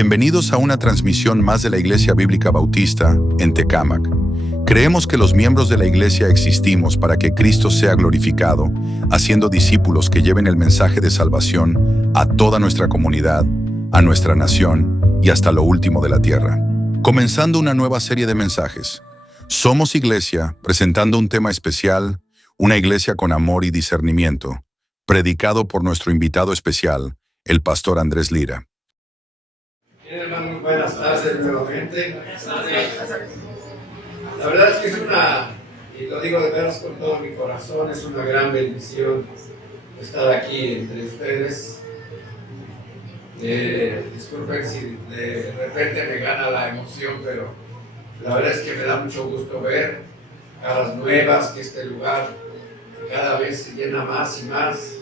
Bienvenidos a una transmisión más de la Iglesia Bíblica Bautista en Tecámac. Creemos que los miembros de la Iglesia existimos para que Cristo sea glorificado, haciendo discípulos que lleven el mensaje de salvación a toda nuestra comunidad, a nuestra nación y hasta lo último de la tierra. Comenzando una nueva serie de mensajes. Somos Iglesia, presentando un tema especial, una iglesia con amor y discernimiento, predicado por nuestro invitado especial, el pastor Andrés Lira. Bien, hermanos, buenas tardes nuevamente. La verdad es que es y lo digo de veras con todo mi corazón, es una gran bendición estar aquí entre ustedes. Disculpen si de repente me gana la emoción, pero la verdad es que me da mucho gusto ver caras nuevas, que este lugar cada vez se llena más y más.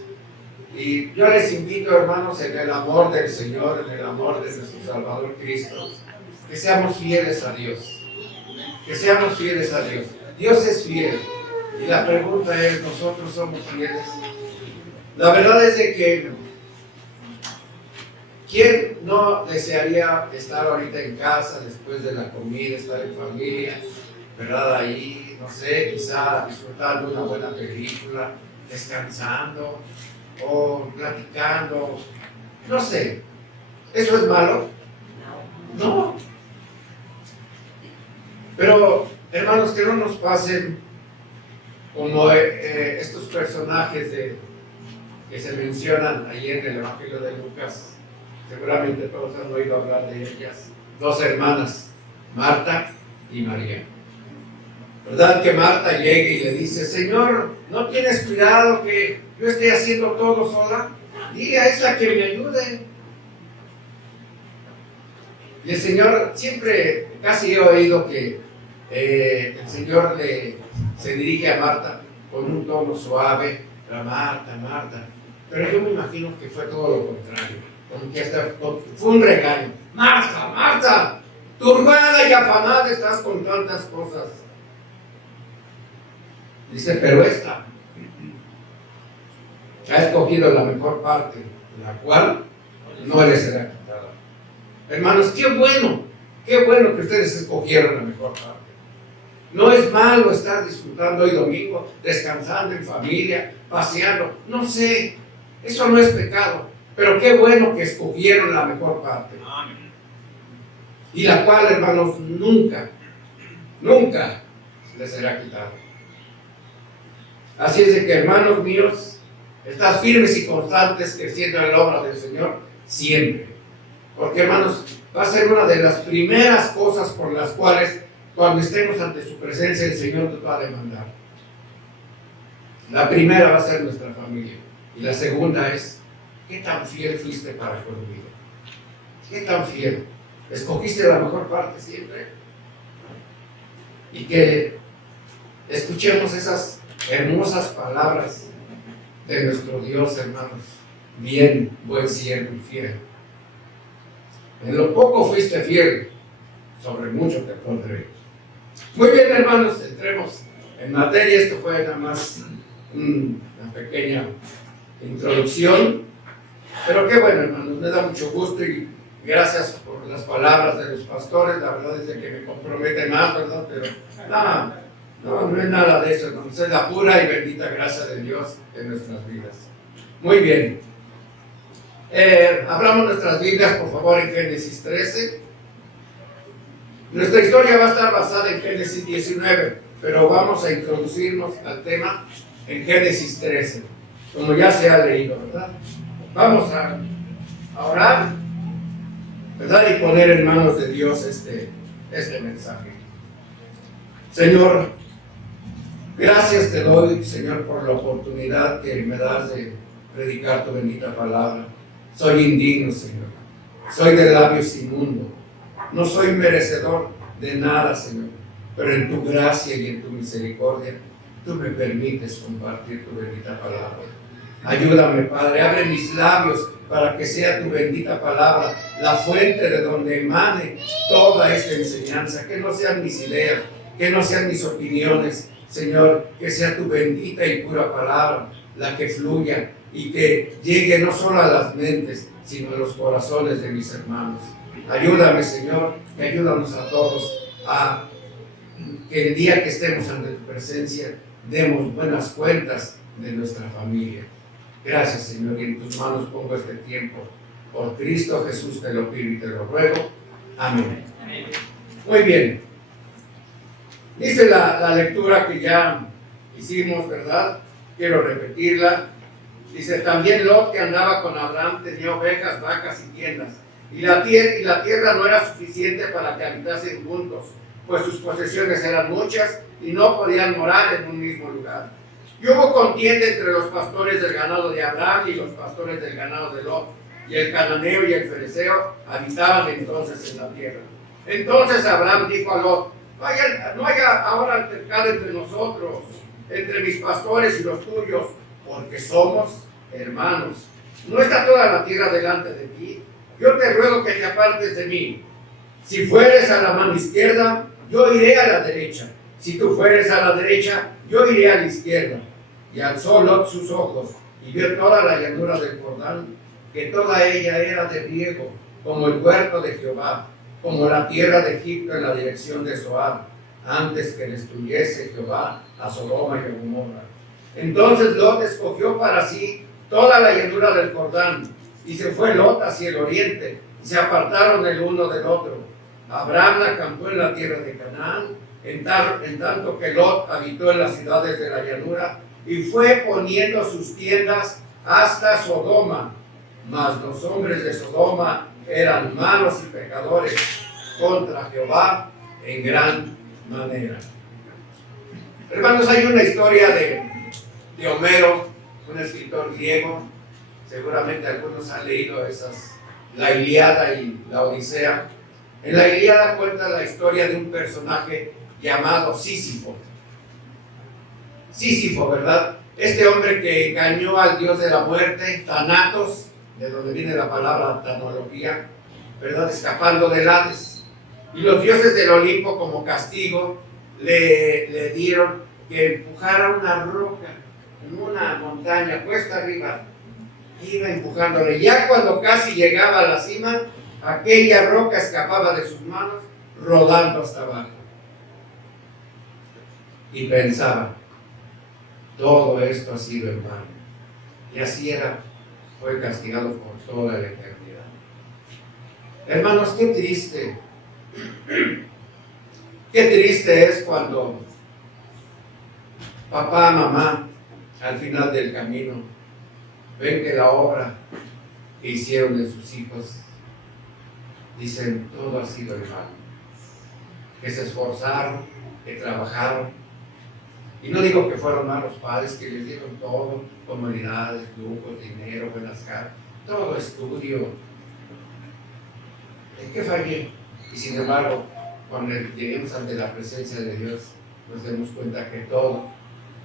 Y yo les invito, hermanos, en el amor del Señor, en el amor de nuestro Salvador Cristo, que seamos fieles a Dios. Que seamos fieles a Dios. Dios es fiel. Y la pregunta es, ¿nosotros somos fieles? La verdad es de que ¿quién no desearía estar ahorita en casa después de la comida, estar en familia, verdad? Ahí, no sé, quizá disfrutando una buena película, descansando o platicando, no sé. ¿Eso es malo? No. Pero, hermanos, que no nos pasen como estos personajes que se mencionan ahí en el Evangelio de Lucas. Seguramente todos han oído hablar de ellas. Dos hermanas, Marta y María. ¿Verdad que Marta llega y le dice: Señor, ¿no tienes cuidado que yo esté haciendo todo sola? Dile a esa que me ayude. Y el Señor, siempre, casi he oído que el Señor se dirige a Marta con un tono suave: Marta, Marta. Pero yo me imagino que fue todo lo contrario. Fue un regaño. Marta, Marta, turbada y afanada estás con tantas cosas. Dice: pero esta ha escogido la mejor parte, la cual no le será quitada. Hermanos, qué bueno que ustedes escogieron la mejor parte. No es malo estar disfrutando hoy domingo, descansando en familia, paseando, no sé, eso no es pecado, pero qué bueno que escogieron la mejor parte. Y la cual, hermanos, nunca les será quitada. Así es de que, hermanos míos, estad firmes y constantes creciendo en la obra del Señor siempre. Porque, hermanos, va a ser una de las primeras cosas por las cuales, cuando estemos ante su presencia, el Señor nos va a demandar. La primera va a ser nuestra familia. Y la segunda es: ¿qué tan fiel fuiste para conmigo? ¿Qué tan fiel? ¿Escogiste la mejor parte siempre? Y que escuchemos esas hermosas palabras de nuestro Dios, hermanos. Bien, buen siervo y fiel. En lo poco fuiste fiel, sobre mucho te pondré. Muy bien, hermanos, entremos en materia. Esto fue nada más una pequeña introducción. Pero qué bueno, hermanos, me da mucho gusto y gracias por las palabras de los pastores. La verdad es que me compromete más, ¿verdad? Pero no es nada de eso, hermanos. Es la pura y bendita gracia de Dios en nuestras vidas. Muy bien. Abramos nuestras Biblias, por favor, en Génesis 13. Nuestra historia va a estar basada en Génesis 19, pero vamos a introducirnos al tema en Génesis 13, como ya se ha leído, ¿verdad? Vamos a orar, ¿verdad? Y poner en manos de Dios este mensaje. Señor, gracias te doy, Señor, por la oportunidad que me das de predicar tu bendita palabra. Soy indigno, Señor. Soy de labios inmundos. No soy merecedor de nada, Señor. Pero en tu gracia y en tu misericordia, tú me permites compartir tu bendita palabra. Ayúdame, Padre. Abre mis labios para que sea tu bendita palabra la fuente de donde emane toda esta enseñanza. Que no sean mis ideas, que no sean mis opiniones, Señor. Que sea tu bendita y pura palabra la que fluya y que llegue no solo a las mentes, sino a los corazones de mis hermanos. Ayúdame, Señor, y ayúdanos a todos a que el día que estemos ante tu presencia demos buenas cuentas de nuestra familia. Gracias, Señor, y en tus manos pongo este tiempo. Por Cristo Jesús te lo pido y te lo ruego. Amén. Muy bien. Dice la lectura que ya hicimos, ¿verdad? Quiero repetirla. Dice, también Lot, que andaba con Abraham, tenía ovejas, vacas y tiendas. Y la tierra no era suficiente para que habitasen juntos, pues sus posesiones eran muchas y no podían morar en un mismo lugar. Y hubo contienda entre los pastores del ganado de Abraham y los pastores del ganado de Lot. Y el cananeo y el fereceo habitaban entonces en la tierra. Entonces Abraham dijo a Lot, no haya ahora altercado entre nosotros, entre mis pastores y los tuyos, porque somos hermanos. ¿No está toda la tierra delante de ti? Yo te ruego que te apartes de mí. Si fueres a la mano izquierda, yo iré a la derecha. Si tú fueres a la derecha, yo iré a la izquierda. Y alzó Lot sus ojos y vio toda la llanura del Jordán, que toda ella era de riego, como el huerto de Jehová, como la tierra de Egipto en la dirección de Zoar, antes que destruyese Jehová a Sodoma y a Gomorra. Entonces Lot escogió para sí toda la llanura del Jordán, y se fue Lot hacia el oriente, y se apartaron el uno del otro. Abraham acampó en la tierra de Canaán, en tanto que Lot habitó en las ciudades de la llanura, y fue poniendo sus tiendas hasta Sodoma. Mas los hombres de Sodoma eran malos y pecadores contra Jehová en gran manera. Hermanos, hay una historia de Homero, un escritor griego. Seguramente algunos han leído la Ilíada y la Odisea. En la Ilíada cuenta la historia de un personaje llamado Sísifo. Sísifo, ¿verdad? Este hombre que engañó al dios de la muerte, Thanatos, de donde viene la palabra tanología, ¿verdad? Escapando del Hades. Y los dioses del Olimpo, como castigo, le dieron que empujara una roca en una montaña cuesta arriba. Iba empujándole. Ya cuando casi llegaba a la cima, aquella roca escapaba de sus manos, rodando hasta abajo. Y pensaba, todo esto ha sido en vano. Y así fue castigado por toda la eternidad. Hermanos, qué triste. Qué triste es cuando papá, mamá, al final del camino, ven que la obra que hicieron de sus hijos, dicen, todo ha sido en vano. Que se esforzaron, que trabajaron. Y no digo que fueron malos padres, que les dieron todo, comodidades, lujos, dinero, buenas casas, todo estudio. ¿En qué fallé? Y sin embargo, cuando lleguemos ante la presencia de Dios, nos demos cuenta que todo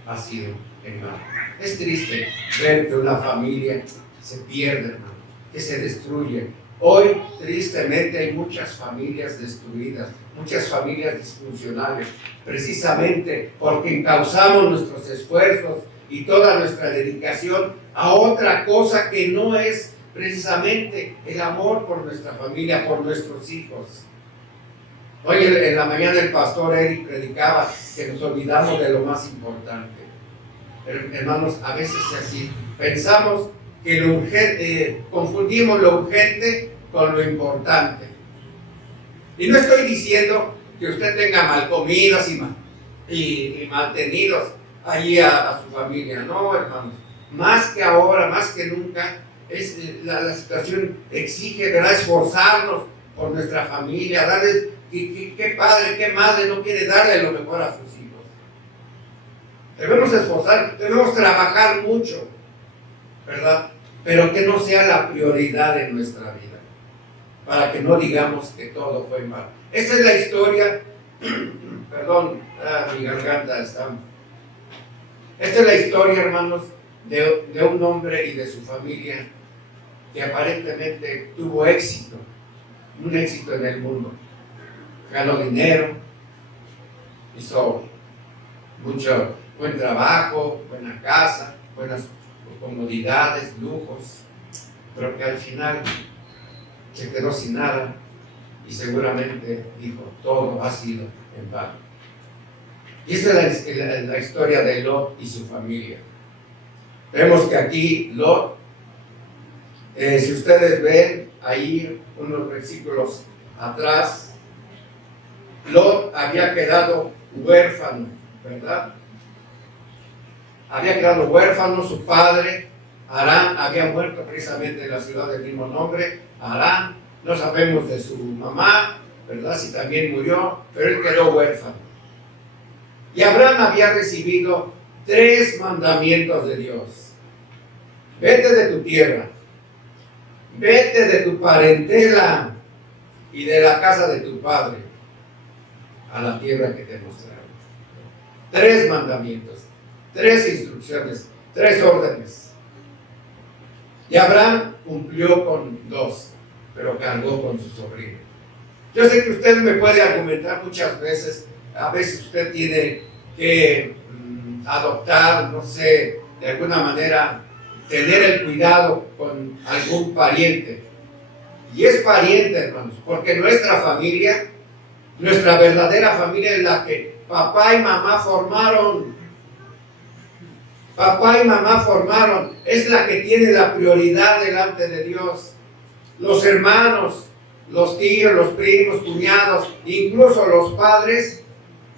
ha sido en vano. Es triste ver que una familia se pierde, hermano, que se destruye. Hoy, tristemente, hay muchas familias destruidas, muchas familias disfuncionales, precisamente porque encauzamos nuestros esfuerzos y toda nuestra dedicación a otra cosa que no es precisamente el amor por nuestra familia, por nuestros hijos. Hoy en la mañana el pastor Eric predicaba que nos olvidamos de lo más importante. Pero, hermanos, a veces es así. Pensamos que lo urgente, confundimos lo urgente con lo importante. Y no estoy diciendo que usted tenga mal comidas y mantenidos allí a su familia. No, hermanos. Más que ahora, más que nunca, la situación exige, ¿verdad?, esforzarnos por nuestra familia, darles, qué padre, qué madre no quiere darle lo mejor a sus hijos. Debemos esforzar, debemos trabajar mucho, ¿verdad? Pero que no sea la prioridad en nuestra vida, para que no digamos que todo fue mal. Esta es la historia, perdón, mi garganta está. Esta es la historia, hermanos, de un hombre y de su familia que aparentemente tuvo éxito, un éxito en el mundo. Ganó dinero, hizo mucho buen trabajo, buena casa, comodidades, lujos, pero que al final se quedó sin nada y seguramente dijo, todo ha sido en vano. Y esta es la historia de Lot y su familia. Vemos que aquí Lot, si ustedes ven ahí unos versículos atrás, Lot había quedado huérfano, ¿verdad? Había quedado huérfano, su padre, Harán, había muerto precisamente en la ciudad del mismo nombre, Harán. No sabemos de su mamá, ¿verdad? Si también murió, pero él quedó huérfano. Y Abraham había recibido 3 mandamientos de Dios. Vete de tu tierra, vete de tu parentela y de la casa de tu padre a la tierra que te mostraré. 3 mandamientos, 3 instrucciones, 3 órdenes. Y Abraham cumplió con 2, pero cargó con su sobrino. Yo sé que usted me puede argumentar muchas veces, a veces usted tiene que adoptar, no sé, de alguna manera, tener el cuidado con algún pariente. Y es pariente, hermanos, porque nuestra familia, nuestra verdadera familia es la que papá y mamá formaron. Papá y mamá formaron, es la que tiene la prioridad delante de Dios. Los hermanos, los tíos, los primos, cuñados, incluso los padres,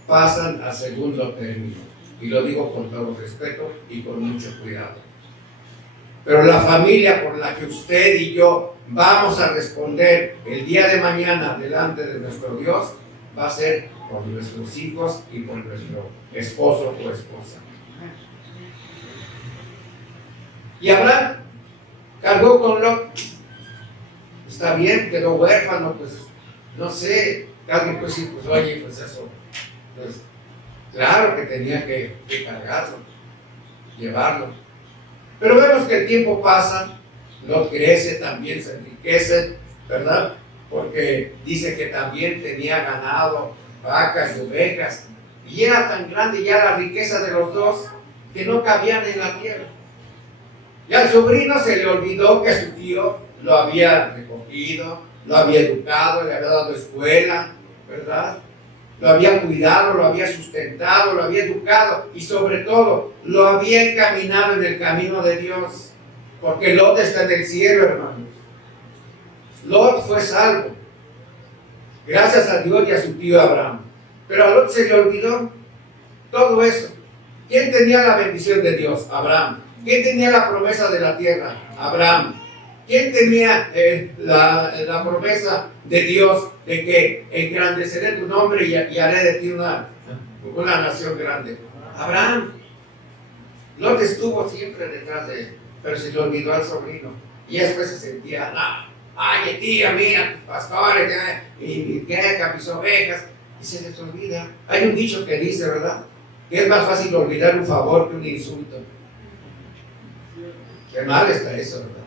pasan a segundo término. Y lo digo con todo respeto y con mucho cuidado. Pero la familia por la que usted y yo vamos a responder el día de mañana delante de nuestro Dios, va a ser por nuestros hijos y por nuestro esposo o esposa. Y Abraham cargó con Lot. Está bien, quedó huérfano, pues no sé, alguien puede decir, pues oye, pues eso, pues claro que tenía que cargarlo, llevarlo. Pero vemos que el tiempo pasa, Lot crece, también se enriquece, ¿verdad? Porque dice que también tenía ganado, vacas y ovejas, y era tan grande ya la riqueza de los dos que no cabían en la tierra. Y al sobrino se le olvidó que su tío lo había recogido, lo había educado, le había dado escuela, ¿verdad? Lo había cuidado, lo había sustentado, lo había educado y sobre todo lo había encaminado en el camino de Dios. Porque Lot está en el cielo, hermanos. Lot fue salvo, gracias a Dios y a su tío Abraham. Pero a Lot se le olvidó todo eso. ¿Quién tenía la bendición de Dios? Abraham. ¿Quién tenía la promesa de la tierra? Abraham. ¿Quién tenía la promesa de Dios de que engrandeceré tu nombre y haré de ti una nación grande? Abraham. Lot estuvo siempre detrás de él, pero se le olvidó al sobrino. Y después se sentía, ay, tía mía, tus pastores, mi queca, mis ovejas. Y se les olvida. Hay un dicho que dice, ¿verdad? Que es más fácil olvidar un favor que un insulto. Qué mal está eso, ¿verdad?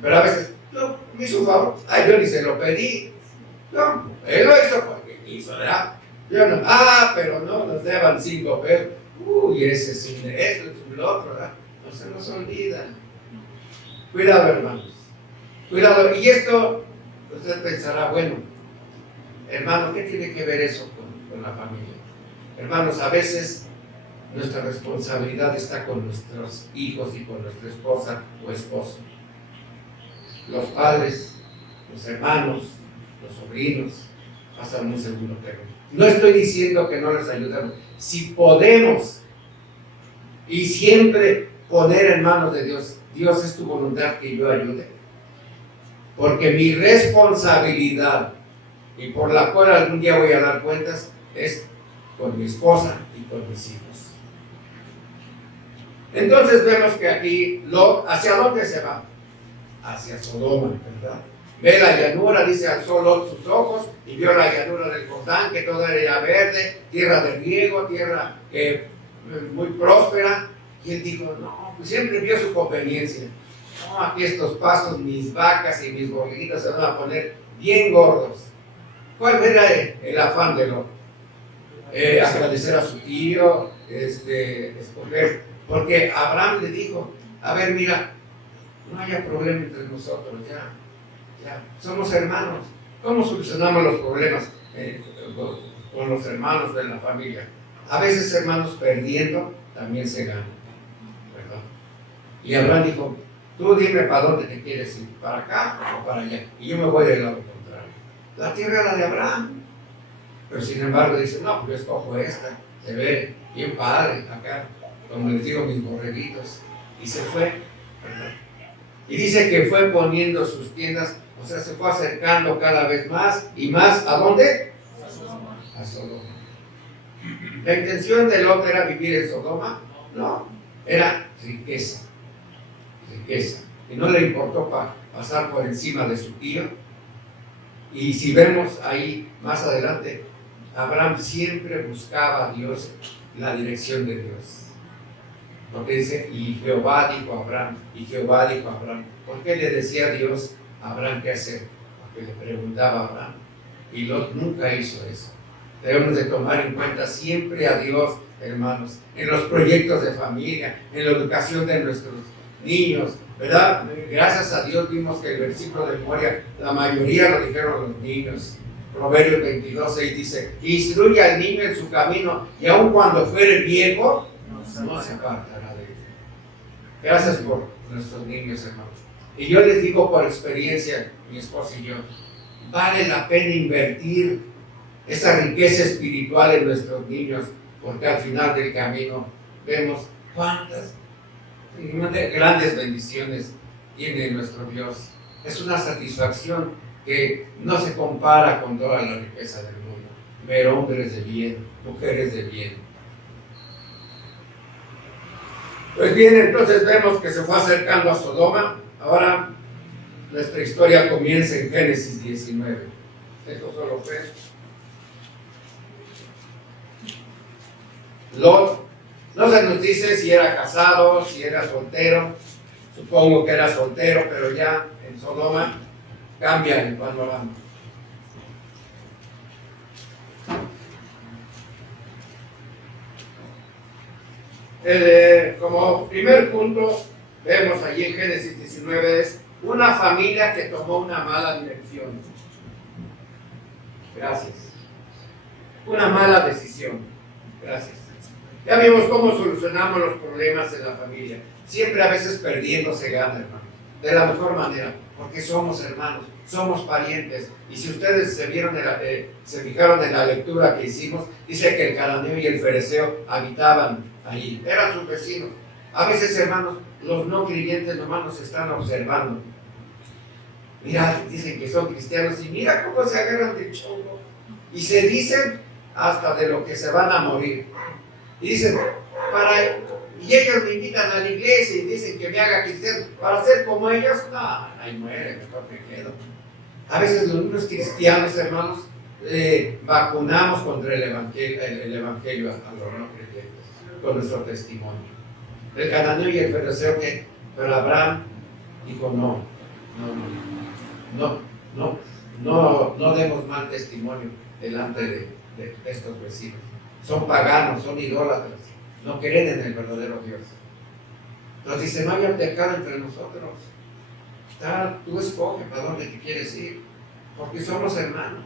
Pero a veces, no, me hizo un favor. Ay, yo ni se lo pedí. No, él lo hizo porque quiso, ¿verdad? Yo no, pero no, nos deban 5 pesos. Uy, ese es un esto, es un otro, ¿verdad? No se nos olvida. Cuidado, hermanos. Cuidado. Y esto, usted pensará, bueno, hermano, ¿qué tiene que ver eso con la familia? Hermanos, a veces nuestra responsabilidad está con nuestros hijos y con nuestra esposa o esposo. Los padres, los hermanos, los sobrinos pasan un segundo término. No estoy diciendo que no les ayudemos. Si podemos y siempre poner en manos de Dios, Dios es tu voluntad que yo ayude. Porque mi responsabilidad y por la cual algún día voy a dar cuentas es con mi esposa y con mis hijos. Entonces vemos que aquí Lot, ¿hacia dónde se va? Hacia Sodoma, ¿verdad? Ve la llanura, dice, alzó Lot sus ojos y vio la llanura del Jordán, que toda era verde, tierra de riego, tierra muy próspera. Y él dijo, no, pues siempre vio su conveniencia. No, aquí estos pastos, mis vacas y mis borreguitas se van a poner bien gordos. ¿Cuál era el afán de Lot? Agradecer a su tío, escoger. Porque Abraham le dijo, a ver, mira, no haya problema entre nosotros, ya, somos hermanos. ¿Cómo solucionamos los problemas con los hermanos de la familia? A veces, hermanos, perdiendo también se gana, ¿verdad? Y Abraham dijo, tú dime para dónde te quieres ir, para acá o para allá, y yo me voy del lado contrario. La tierra era de Abraham, pero sin embargo dice, no, pues yo escojo esta, se ve bien padre acá, como les digo, mis borreguitos, y se fue, ¿verdad? Y dice que fue poniendo sus tiendas, o sea, se fue acercando cada vez más y más, ¿a dónde? A Sodoma. ¿La intención de Lot era vivir en Sodoma? No, era riqueza. Y no le importó pasar por encima de su tío. Y si vemos ahí más adelante, Abraham siempre buscaba a Dios, la dirección de Dios. Porque dice, y Jehová dijo a Abraham, ¿Por qué le decía a Dios a Abraham qué hacer? Porque le preguntaba a Abraham. Y Lot nunca hizo eso. Debemos de tomar en cuenta siempre a Dios, hermanos, en los proyectos de familia, en la educación de nuestros niños, ¿verdad? Gracias a Dios vimos que el versículo de memoria, la mayoría lo dijeron los niños. Proverbios 22:6 dice, instruye al niño en su camino, y aun cuando fuere viejo, no se apartará de él. Gracias por nuestros niños, hermanos. Y yo les digo por experiencia, mi esposa y yo, vale la pena invertir esa riqueza espiritual en nuestros niños, porque al final del camino vemos cuántas grandes bendiciones tiene nuestro Dios. Es una satisfacción que no se compara con toda la riqueza del mundo. Ver hombres de bien, mujeres de bien. Pues bien, entonces vemos que se fue acercando a Sodoma. Ahora nuestra historia comienza en Génesis 19. Esto solo fue Lot. No se nos dice si era casado, si era soltero. Supongo que era soltero, pero ya en Sodoma cambia el panorama. Como primer punto, vemos allí en Génesis 19, es una familia que tomó una mala dirección. Gracias. Una mala decisión. Gracias. Ya vimos cómo solucionamos los problemas en la familia. Siempre a veces perdiendo se gana, hermanos. De la mejor manera, porque somos hermanos, somos parientes. Y si ustedes se fijaron en la lectura que hicimos, dice que el cananeo y el fereceo habitaban allí, eran sus vecinos. A veces, hermanos, los no creyentes nomás nos están observando. Mira, dicen que son cristianos y mira cómo se agarran del chongo. Y se dicen hasta de lo que se van a morir. Y dicen, y ellos me invitan a la iglesia y dicen que me haga cristiano para ser como ellos. No, ahí muere, mejor me quedo. A veces los mismos cristianos, hermanos, vacunamos contra el evangelio a los no creyentes con nuestro testimonio. El cananeo y el fereceo, pero Abraham dijo no demos mal testimonio delante de estos vecinos. Son paganos, son idólatras, no creen en el verdadero Dios. Nos dice, no haya pecado entre nosotros. Tú escoge para dónde te quieres ir, porque somos hermanos.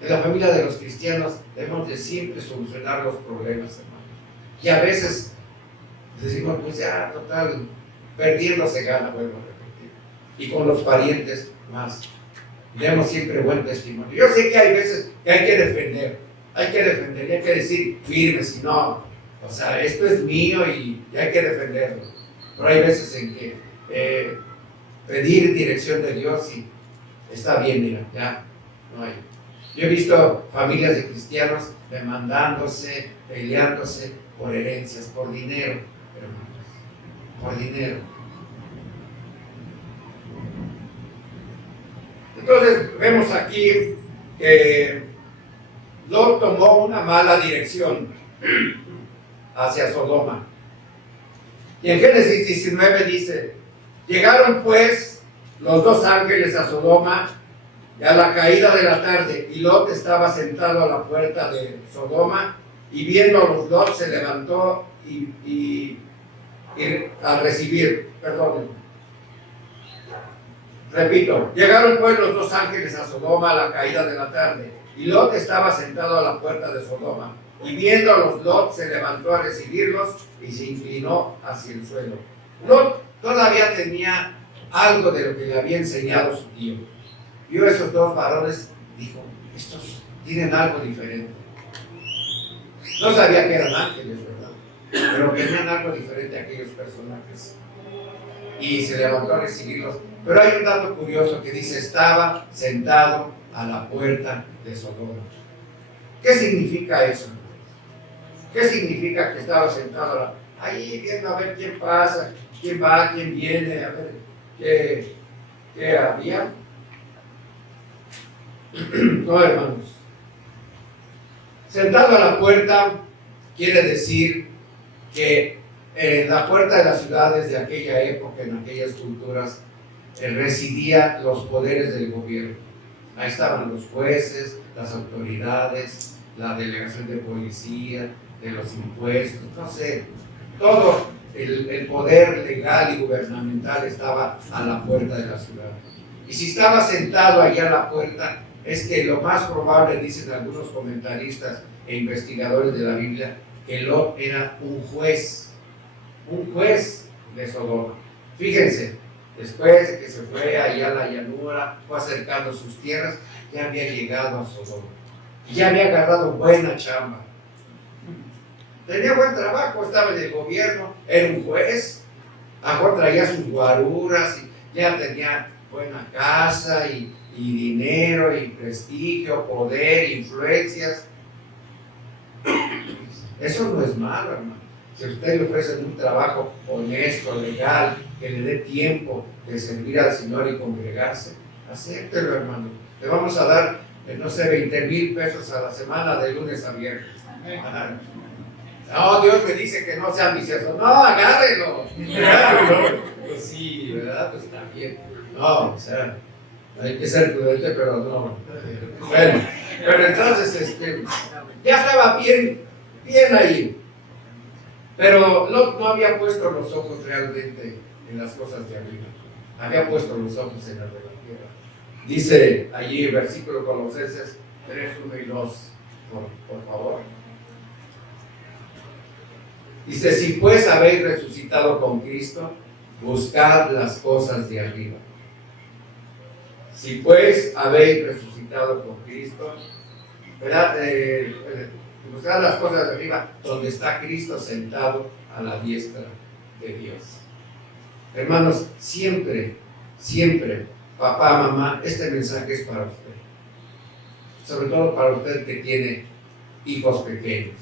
En la familia de los cristianos debemos de siempre solucionar los problemas, hermanos. Y a veces decimos, pues ya, total, perdiendo se gana, vuelvo a repetir. Y con los parientes más. Demos siempre buen testimonio. Yo sé que hay veces que hay que defender, hay que decir firme, si no, o sea, esto es mío y hay que defenderlo. Pero hay veces en que pedir dirección de Dios y está bien, mira, ya no hay. Yo he visto familias de cristianos demandándose, peleándose por herencias, por dinero, hermanos, por dinero. Entonces vemos aquí que Lot tomó una mala dirección hacia Sodoma. Y en Génesis 19 dice, llegaron pues los dos ángeles a Sodoma y a la caída de la tarde, y Lot estaba sentado a la puerta de Sodoma, y viendo los dos se levantó y a recibir, perdón. Repito, llegaron pues los dos ángeles a Sodoma a la caída de la tarde, y Lot estaba sentado a la puerta de Sodoma, y viéndolos Lot se levantó a recibirlos y se inclinó hacia el suelo. Lot todavía tenía algo de lo que le había enseñado su tío. Vio a esos dos varones, dijo, estos tienen algo diferente. No sabía que eran ángeles, ¿verdad? Pero tenían algo diferente a aquellos personajes. Y se levantó a recibirlos. Pero hay un dato curioso que dice, estaba sentado a la puerta de Sodoma. ¿Qué significa eso? ¿Qué significa que estaba sentado ahí viendo a ver quién pasa, quién va, quién viene, a ver qué había? No, hermanos. Sentado a la puerta quiere decir que en la puerta de las ciudades de aquella época, en aquellas culturas, residían los poderes del gobierno. Ahí estaban los jueces, las autoridades, la delegación de policía, de los impuestos, no sé, todo el poder legal y gubernamental estaba a la puerta de la ciudad. Y si estaba sentado allá a la puerta, es que lo más probable, dicen algunos comentaristas e investigadores de la Biblia, que Lot era un juez de Sodoma. Fíjense, después de que se fue allá a la llanura, fue acercando sus tierras, ya había llegado a Sodoma. Ya había agarrado buena chamba. Tenía buen trabajo, estaba en el gobierno, era un juez, ahora traía sus guaruras, y ya tenía buena casa y dinero y prestigio, poder, influencias. Eso no es malo, hermano. Si a usted le ofrecen un trabajo honesto, legal, que le dé tiempo de servir al Señor y congregarse, acéptelo, hermano. Le vamos a dar, no sé, 20,000 pesos a la semana de lunes a viernes. No, Dios me dice que no sea ambicioso. No, agárrelo. Pues sí, ¿verdad? Pues está bien. No, o sea, hay que ser prudente, pero no. Bueno, pero entonces, ya estaba bien ahí. Pero Lot no había puesto los ojos realmente en las cosas de arriba. Había puesto los ojos en las de la tierra. Dice allí el versículo Colosenses 3, 1 y 2, por favor. Dice, si pues habéis resucitado con Cristo, buscad las cosas de arriba. Si pues habéis resucitado con Cristo, ¿verdad? Buscad las cosas de arriba, donde está Cristo sentado a la diestra de Dios. Hermanos, siempre, papá, mamá, este mensaje es para usted. Sobre todo para usted que tiene hijos pequeños.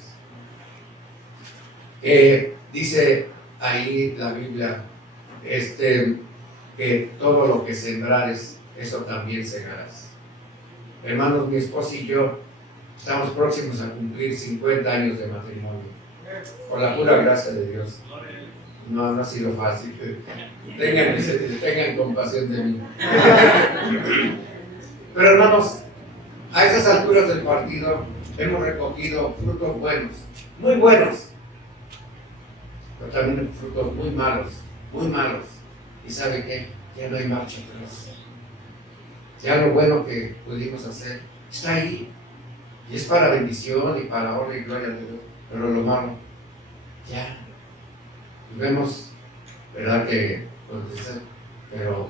Dice ahí la Biblia, que todo lo que sembrares, eso también segarás. Hermanos, mi esposa y yo estamos próximos a cumplir 50 años de matrimonio, por la pura gracia de Dios. No ha sido fácil. Tengan compasión de mí. Pero hermanos, a esas alturas del partido hemos recogido frutos buenos, muy buenos, pero también frutos muy malos. ¿Y sabe qué? Ya no hay marcha atrás. Ya lo bueno que pudimos hacer está ahí. Y es para bendición y para honra y gloria de Dios. Pero lo malo, ya. Y vemos, ¿verdad? Pero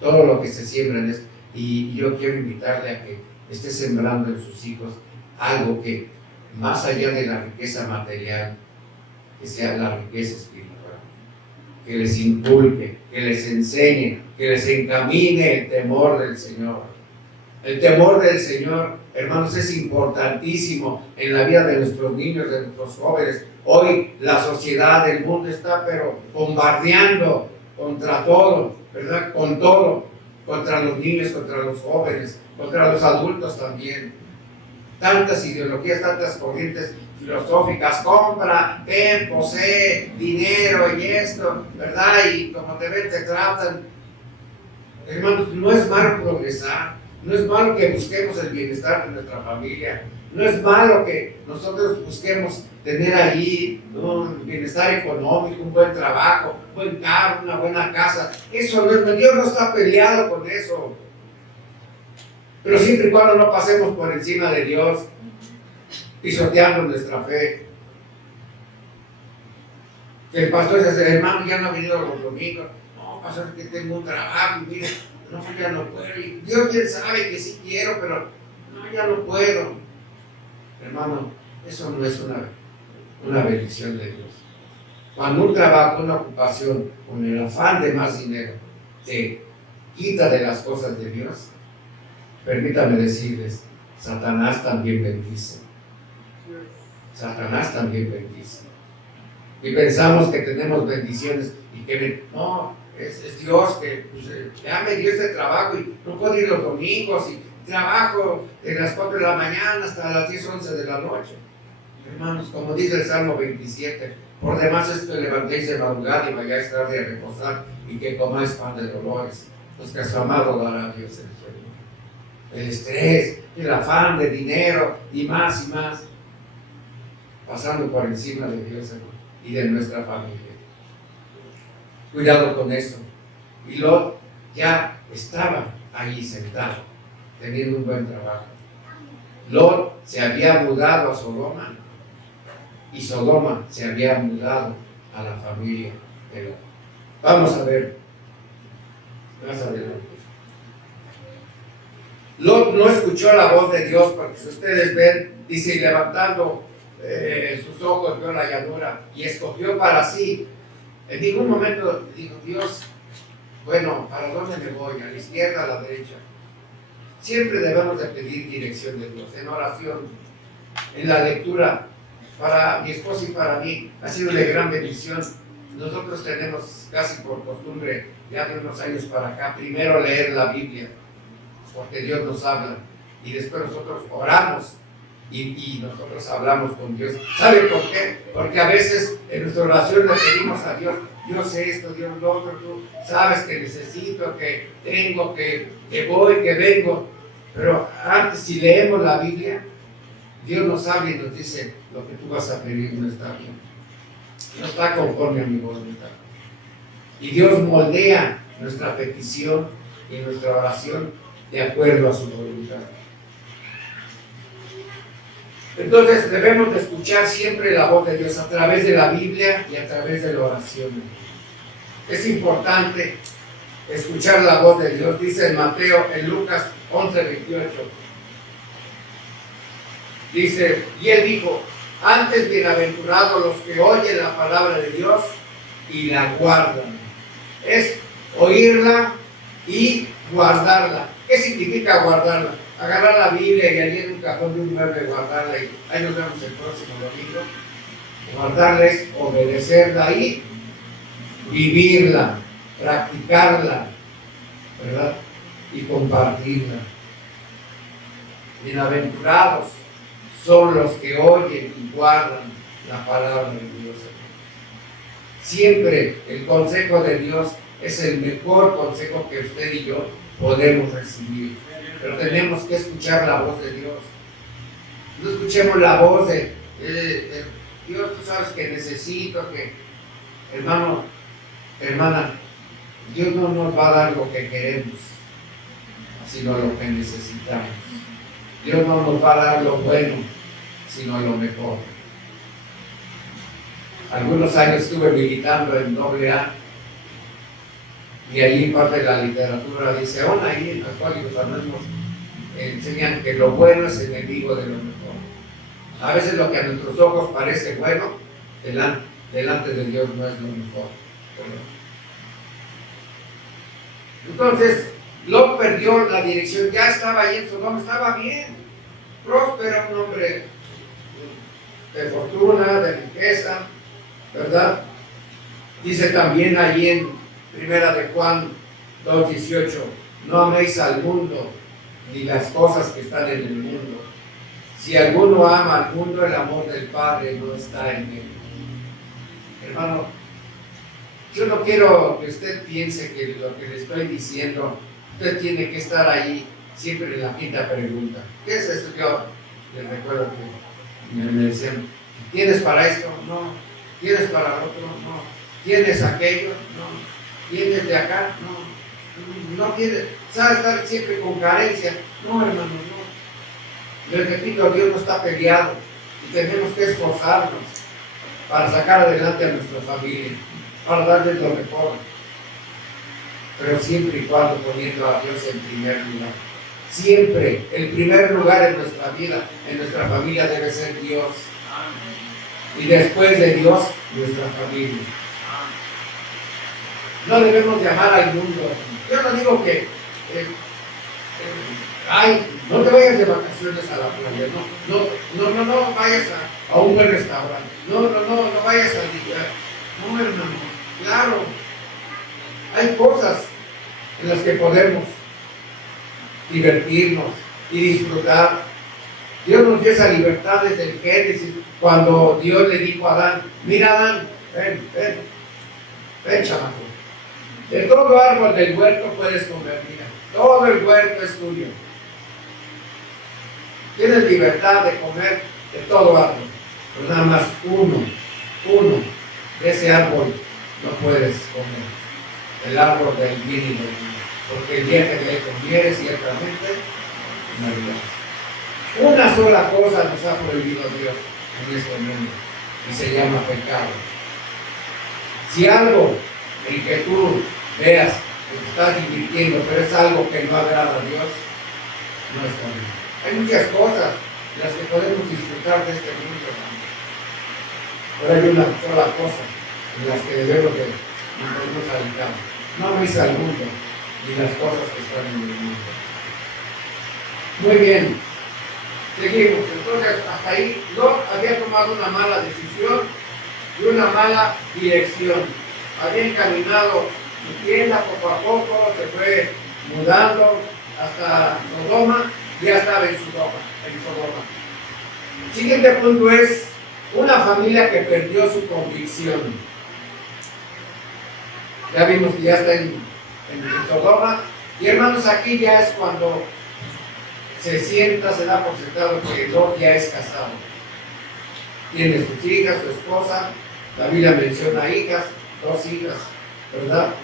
todo lo que se siembra en esto. Y yo quiero invitarle a que esté sembrando en sus hijos algo que, más allá de la riqueza material, que sea la riqueza espiritual. Que les inculque, que les enseñe, que les encamine el temor del Señor. El temor del Señor, hermanos, es importantísimo en la vida de nuestros niños, de nuestros jóvenes. Hoy la sociedad, el mundo está pero bombardeando contra todo, ¿verdad? Con todo, contra los niños, contra los jóvenes, contra los adultos también. Tantas ideologías, tantas corrientes filosóficas, compra, ten, posee, dinero y esto, ¿verdad? Y como te ven, te tratan. Hermanos, no es malo progresar, no es malo que busquemos el bienestar de nuestra familia, No es malo que nosotros busquemos tener allí, ¿no?, un bienestar económico, un buen trabajo, un buen carro, una buena casa. Eso no es, Dios no está peleado con eso. Pero siempre y cuando no pasemos por encima de Dios, pisoteando nuestra fe. Que el pastor dice, hermano, ya no ha venido los domingos. No, pastor, que tengo un trabajo y mire, no, ya no puedo. Y Dios bien sabe que sí quiero, pero no, ya no puedo. Hermano, eso no es una bendición de Dios. Cuando un trabajo, una ocupación, con el afán de más dinero, te quita de las cosas de Dios, permítame decirles, Satanás también bendice. Satanás también bendice. Y pensamos que tenemos bendiciones y que no, es Dios que pues, ya me dio este trabajo y no puedo ir los domingos y trabajo de las 4 de la mañana hasta las 10, 11 de la noche. Hermanos, como dice el Salmo 27, por demás es que levantéis de madrugada y vayáis tarde a reposar y que comáis pan de dolores, pues que a su amado dará Dios el sueño. El estrés, el afán de dinero y más, pasando por encima de Dios, hermano, y de nuestra familia. Cuidado con eso. Y Lot ya estaba allí sentado, teniendo un buen trabajo. Lot se había mudado a Sodoma y Sodoma se había mudado a la familia de Lot. Vamos a ver más adelante. Lot no escuchó la voz de Dios, porque si ustedes ven, dice, y levantando sus ojos vio la llanura y escogió para sí. En ningún momento dijo, Dios, bueno, ¿para dónde me voy? ¿A la izquierda, a la derecha? Siempre debemos de pedir dirección de Dios, en oración, en la lectura. Para mi esposa y para mí ha sido de gran bendición. Nosotros tenemos casi por costumbre, ya de unos años para acá, primero leer la Biblia, porque Dios nos habla, y después nosotros oramos y nosotros hablamos con Dios. ¿Sabe por qué? Porque a veces en nuestra oración le pedimos a Dios, Dios esto, Dios lo otro, tú sabes que necesito, que tengo, que voy, que vengo. Pero antes, si leemos la Biblia, Dios nos habla y nos dice, lo que tú vas a pedir no está bien, no está conforme a mi voluntad. Y Dios moldea nuestra petición y nuestra oración de acuerdo a su voluntad. Entonces debemos de escuchar siempre la voz de Dios a través de la Biblia y a través de la oración. Es importante escuchar la voz de Dios. Dice en Mateo, en Lucas 11:28. Dice, y él dijo, antes bienaventurados los que oyen la palabra de Dios y la guardan. Es oírla y guardarla. ¿Qué significa guardarla? Agarrar la Biblia y allí en un cajón de un mueble guardarla y ahí nos vemos el próximo domingo. Guardarla es obedecerla y vivirla, practicarla, ¿verdad? Y compartirla. Bienaventurados son los que oyen y guardan la palabra de Dios. Siempre el consejo de Dios es el mejor consejo que usted y yo podemos recibir. Pero tenemos que escuchar la voz de Dios. No escuchemos la voz de Dios, tú sabes que necesito, que hermano, hermana, Dios no nos va a dar lo que queremos, sino lo que necesitamos. Dios no nos va a dar lo bueno, sino lo mejor. Algunos años estuve militando en AA y allí parte de la literatura dice, aún ahí en los Alcohólicos Anónimos enseñan que lo bueno es enemigo de lo mejor. A veces lo que a nuestros ojos parece bueno, delante de Dios no es lo mejor. Entonces, Lot perdió la dirección, ya estaba ahí en Sodoma, estaba bien, próspero, un hombre de fortuna, de riqueza, ¿verdad? Dice también allí en Primera de Juan 2:18, no améis al mundo ni las cosas que están en el mundo. Si alguno ama al mundo, el amor del Padre no está en él. Hermano, yo no quiero que usted piense que lo que le estoy diciendo, usted tiene que estar ahí siempre en la quinta pregunta. ¿Qué es esto? les recuerdo que me decían, ¿tienes para esto? No. ¿Tienes para lo otro? No. ¿Tienes aquello? No. ¿Tienes de acá? No. No tienes. ¿Sabes estar siempre con carencia? No, hermano, no. Les repito, Dios no está peleado y tenemos que esforzarnos para sacar adelante a nuestra familia, para darles lo mejor, pero siempre y cuando poniendo a Dios en primer lugar. Siempre el primer lugar en nuestra vida, en nuestra familia, debe ser Dios. Y después de Dios, nuestra familia. No debemos llamar al mundo. Yo no digo que ay, no te vayas de vacaciones a la playa, no vayas a un buen restaurante, no vayas a disfrutar. No, hermano, claro, hay cosas en las que podemos divertirnos y disfrutar. Dios nos dio esa libertad desde el Génesis, cuando Dios le dijo a Adán, mira Adán, ven chamaco, de todo árbol del huerto puedes comer, mira, todo el huerto es tuyo. Tienes libertad de comer de todo árbol, pero nada más uno de ese árbol no puedes comer, el árbol del bien y del mal, porque el día que le comieres ciertamente morirás. Una sola cosa nos ha prohibido Dios en este mundo y se llama pecado. Si algo en que tú veas que te estás divirtiendo, pero es algo que no agrada a Dios, no está bien. Hay muchas cosas en las que podemos disfrutar de este mundo, pero hay una sola cosa en las que debemos de mantenernos habitados. No es al mundo ni las cosas que están en el mundo. Muy bien, seguimos. Entonces, hasta ahí Lot había tomado una mala decisión y una mala dirección. Había encaminado su tienda poco a poco, se fue mudando hasta Sodoma. Ya estaba en Sodoma. El siguiente punto es una familia que perdió su convicción. Ya vimos que ya está en Sodoma. Y hermanos, aquí ya es cuando se sienta, se da por sentado que Lot ya es casado. Tiene sus hijas, su esposa. La Biblia menciona hijas, 2 hijas, ¿verdad?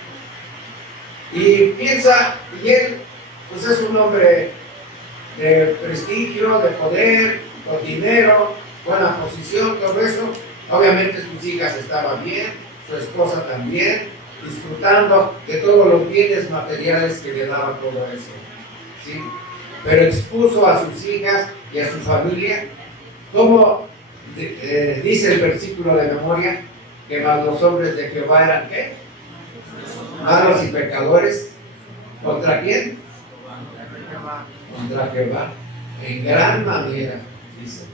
Y piensa, y él, pues es un hombre de prestigio, de poder, con dinero, buena posición, todo eso. Obviamente sus hijas estaban bien, su esposa también, disfrutando de todos los bienes materiales que le daba todo eso, ¿sí? Pero expuso a sus hijas y a su familia, como dice el versículo de memoria, que más los hombres de Jehová eran ¿qué? Malos y pecadores. ¿Contra quién? Contra Jehová, en gran manera, dice.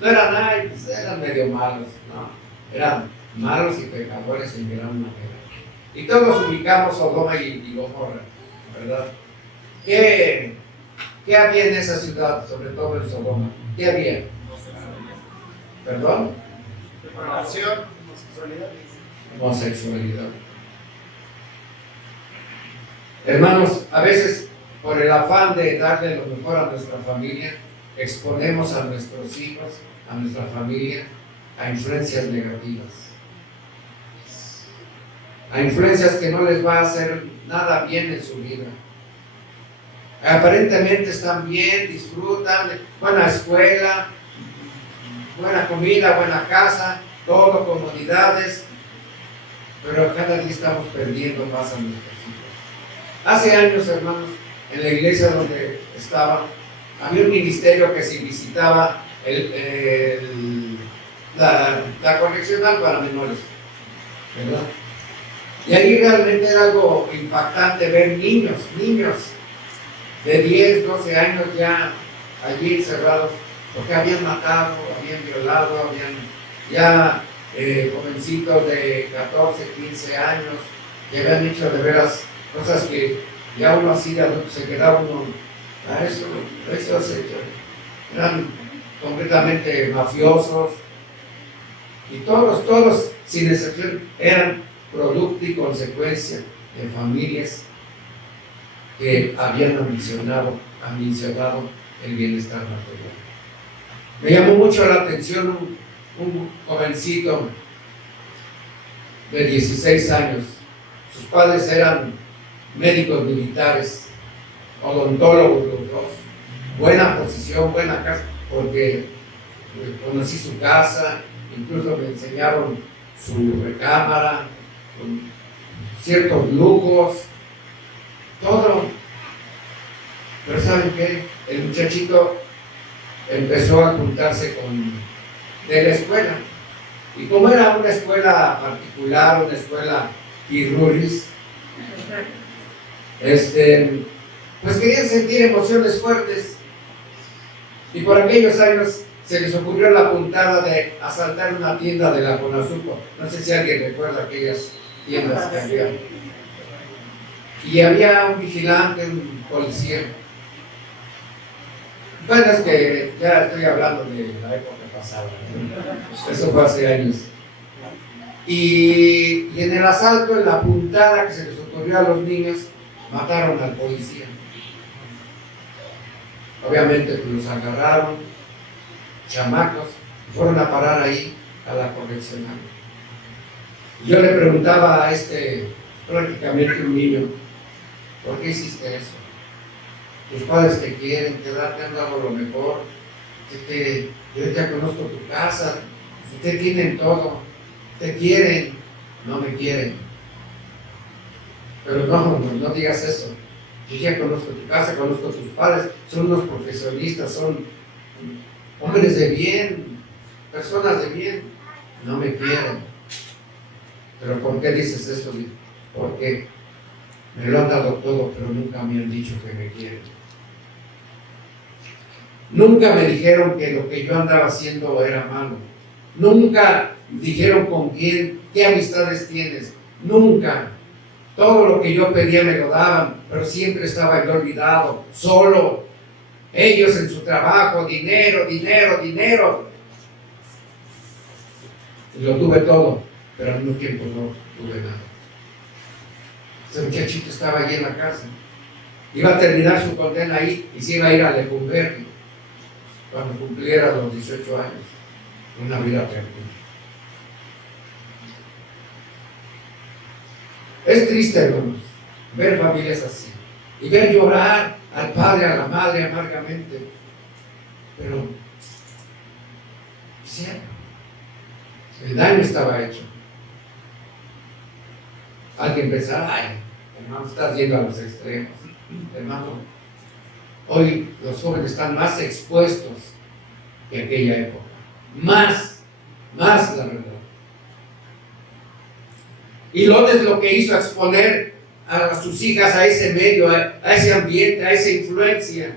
No eran medio malos, no, eran malos y pecadores en gran manera. Y todos ubicamos Sodoma y Gomorra, ¿verdad? ¿Qué había en esa ciudad, sobre todo en Sodoma? ¿Qué había? ¿Perdón? Depravación, Homosexualidad. Hermanos, a veces por el afán de darle lo mejor a nuestra familia, exponemos a nuestros hijos, a nuestra familia, a influencias negativas. A influencias que no les va a hacer nada bien en su vida. Aparentemente están bien, disfrutan, buena escuela, buena comida, buena casa, todo, comodidades, pero cada día estamos perdiendo más a nuestros hijos. Hace años, hermanos, en la iglesia donde estaba, había un ministerio que se visitaba la correccional para menores, ¿verdad? Y ahí realmente era algo impactante ver niños de 10, 12 años ya allí encerrados, porque habían matado, habían violado, habían ya jovencitos de 14, 15 años, que habían hecho de veras cosas que ya uno así de adulto se quedaba uno, eso has hecho. Eran completamente mafiosos y todos sin excepción eran producto y consecuencia de familias que habían ambicionado el bienestar material. Me llamó mucho la atención un jovencito de 16 años. Sus padres eran médicos militares, odontólogos los dos. Buena posición, buena casa, porque conocí su casa, incluso me enseñaron su recámara, con ciertos lujos, todo. Pero ¿saben qué? El muchachito empezó a juntarse de la escuela. Y como era una escuela particular, una escuela Kirruris, pues querían sentir emociones fuertes. Y por aquellos años se les ocurrió la puntada de asaltar una tienda de la Conazupo. No sé si alguien recuerda aquellas tiendas que había. Y había un vigilante, un policía. Bueno, es que ya estoy hablando de la época pasada, ¿no? Eso fue hace años. Y en el asalto, en la puntada que se les ocurrió a los niños, mataron al policía. Obviamente pues, los agarraron, chamacos, y fueron a parar ahí a la correccional. Yo le preguntaba a prácticamente un niño, ¿por qué hiciste eso? Tus padres te quieren, te han dado lo mejor, yo ya conozco tu casa, te tienen todo, te quieren, no me quieren. Pero no digas eso. Yo ya conozco tu casa, conozco tus padres, son unos profesionistas, son hombres de bien, personas de bien, no me quieren. Pero ¿por qué dices eso? Porque me lo han dado todo, pero nunca me han dicho que me quieren. Nunca me dijeron que lo que yo andaba haciendo era malo. Nunca dijeron con quién, qué amistades tienes. Nunca. Todo lo que yo pedía me lo daban, pero siempre estaba yo olvidado, solo. Ellos en su trabajo, dinero, dinero, dinero. Y lo tuve todo, pero al mismo tiempo no tuve nada. Ese muchachito estaba allí en la cárcel. Iba a terminar su condena ahí y se iba a ir a Lecumberri cuando cumpliera los 18 años. Una vida tranquila. Es triste, hermanos, ver familias así y ver llorar al padre, a la madre amargamente. Pero, sí, el daño estaba hecho. Alguien pensará, ay, hermano, estás yendo a los extremos. Hermano, hoy los jóvenes están más expuestos que aquella época. Más la verdad. Y Lot es lo que hizo, exponer a sus hijas a ese medio, a ese ambiente, a esa influencia.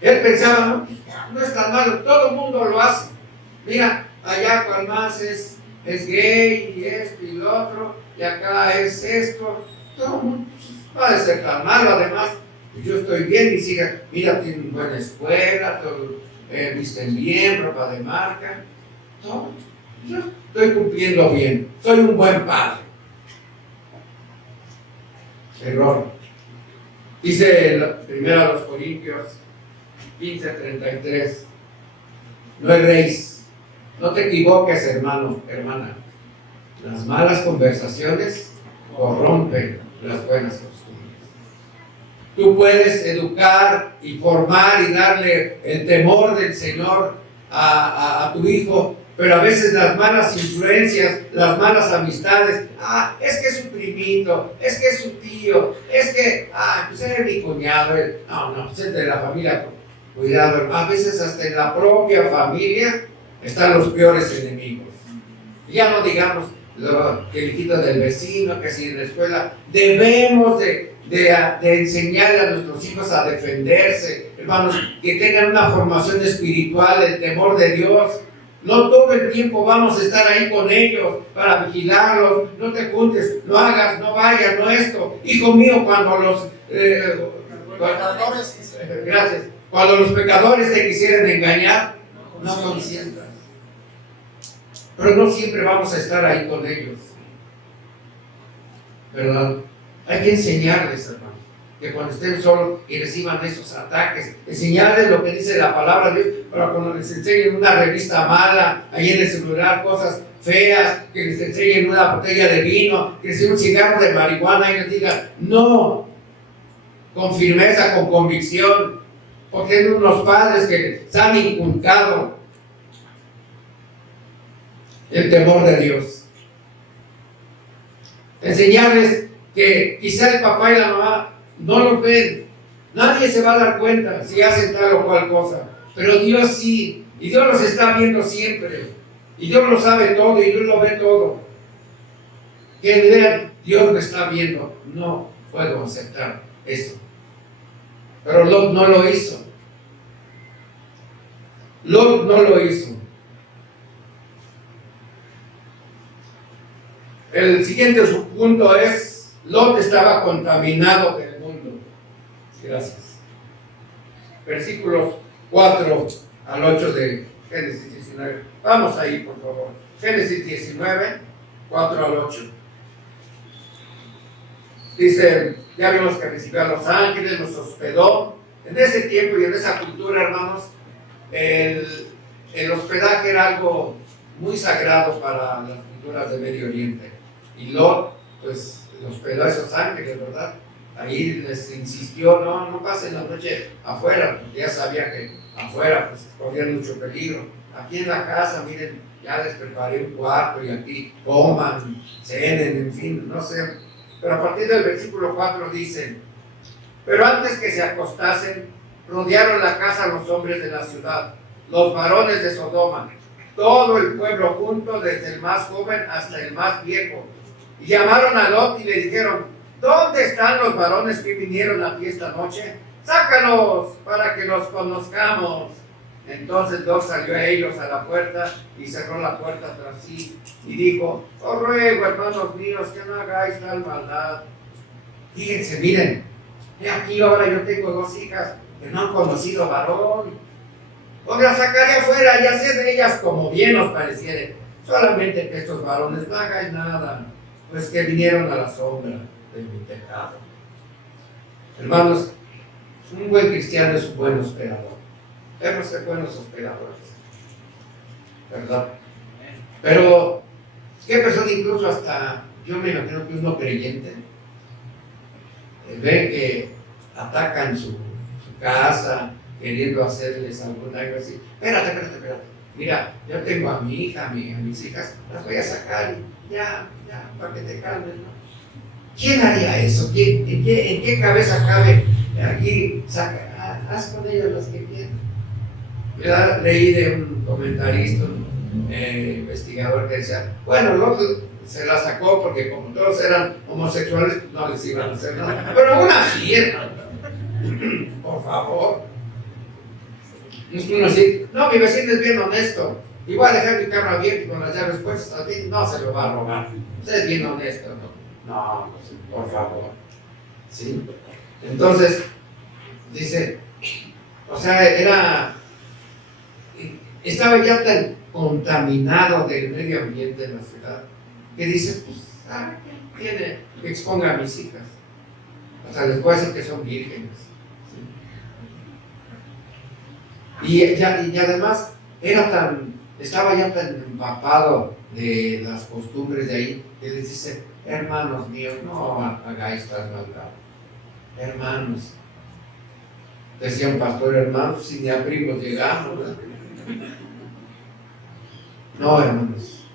Él pensaba, no es tan malo, todo el mundo lo hace. Mira, allá cual más es gay y esto y lo otro, y acá es esto. Todo el mundo puede ser tan malo, además. Yo estoy bien, mis hijas, mira, tienen buena escuela, todo, visten bien, ropa de marca, todo. Yo estoy cumpliendo bien, soy un buen padre. Error. Dice 1 Corintios 15:33, no erréis, no te equivoques, hermano, hermana. Las malas conversaciones corrompen las buenas costumbres. Tú puedes educar y formar y darle el temor del Señor a tu hijo, pero a veces las malas influencias, las malas amistades, es que es su primito, es que es su tío, es que, pues es mi cuñado, no, pues es de la familia, cuidado, a veces hasta en la propia familia están los peores enemigos. Ya no digamos que el hijito del vecino, que si en la escuela, debemos de enseñarle a nuestros hijos a defenderse, hermanos, que tengan una formación espiritual, el temor de Dios. No todo el tiempo vamos a estar ahí con ellos para vigilarlos. No te juntes, no hagas, no vayas, no esto. Hijo mío, cuando los cuando los pecadores te quisieran engañar, no consientas. Pero no siempre vamos a estar ahí con ellos, ¿verdad? Hay que enseñarles, hermano. que cuando estén solos y reciban esos ataques, enseñarles lo que dice la palabra de Dios, para cuando les enseñen una revista mala, ahí en el celular, cosas feas, que les enseñen una botella de vino, que les den un cigarro de marihuana y les digan, no, con firmeza, con convicción, porque tienen unos padres que les han inculcado el temor de Dios. Enseñarles que quizá el papá y la mamá no los ven, nadie se va a dar cuenta si hacen tal o cual cosa, pero Dios sí, y Dios los está viendo siempre, y Dios lo sabe todo, y Dios lo ve todo. Que vean, Dios me está viendo, no puedo aceptar eso. Pero Lot no lo hizo. Lot no lo hizo. El siguiente punto es, Lot estaba contaminado del mundo. Gracias. Versículos 4 al 8 de Génesis 19. Vamos ahí, por favor. Génesis 19, 4 al 8. Dice, ya vimos que recibió a los ángeles, los hospedó. En ese tiempo y en esa cultura, hermanos, el hospedaje era algo muy sagrado para las culturas de Medio Oriente. Y Lot, pues, hospedó a esos ángeles, ¿verdad? Ahí les insistió, no pasen la noche afuera, porque ya sabía que afuera pues corrían mucho peligro. Aquí en la casa, miren, ya les preparé un cuarto y aquí coman, cenen, en fin, no sé. Pero a partir del versículo 4 dice, pero antes que se acostasen, rodearon la casa los hombres de la ciudad, los varones de Sodoma, todo el pueblo junto, desde el más joven hasta el más viejo. Y llamaron a Lot y le dijeron, ¿dónde están los varones que vinieron aquí esta noche? Sácalos para que los conozcamos. Entonces Lot salió a ellos a la puerta y cerró la puerta tras sí y dijo, os ruego, hermanos míos, que no hagáis tal maldad. Fíjense, miren, he aquí ahora yo tengo 2 hijas que no han conocido varón. Os las sacaré afuera y haced de ellas como bien os pareciere. Solamente que estos varones no hagáis nada, pues que vinieron a la sombra de mi pecado. Hermanos, un buen cristiano es un buen hospedador. Hemos ser buenos hospedadores, ¿verdad? Pero, ¿qué persona incluso hasta, yo me imagino que uno creyente, ve que atacan su casa, queriendo hacerles algo así? Espérate. Mira, yo tengo a mi hija, a mis hijas, las voy a sacar y ya, para que te calmes, ¿no? ¿Quién haría eso? ¿En qué cabeza cabe aquí sacar? Haz con ellas las que quieran. Leí de un comentarista, un investigador que decía, bueno, Lot se la sacó porque como todos eran homosexuales, no les iban a hacer nada. Pero aún así, por favor. Uno así, no, mi vecino es bien honesto, y voy a dejar mi carro abierto y con las llaves puestas, a ti no se lo va a robar. Usted es bien honesto, ¿no? No, pues, por favor. ¿Sí? Entonces, dice, o sea, estaba ya tan contaminado del medio ambiente en la ciudad, que dice, pues, ¿qué tiene que exponga a mis hijas? O sea, les voy a decir que son vírgenes. ¿Sí? Y además, estaba ya tan empapado de las costumbres de ahí, que les dice, hermanos míos, no hagáis tal maldad. Hermanos. Decía un pastor, hermanos, si ni a primos llegamos. No, hermanos,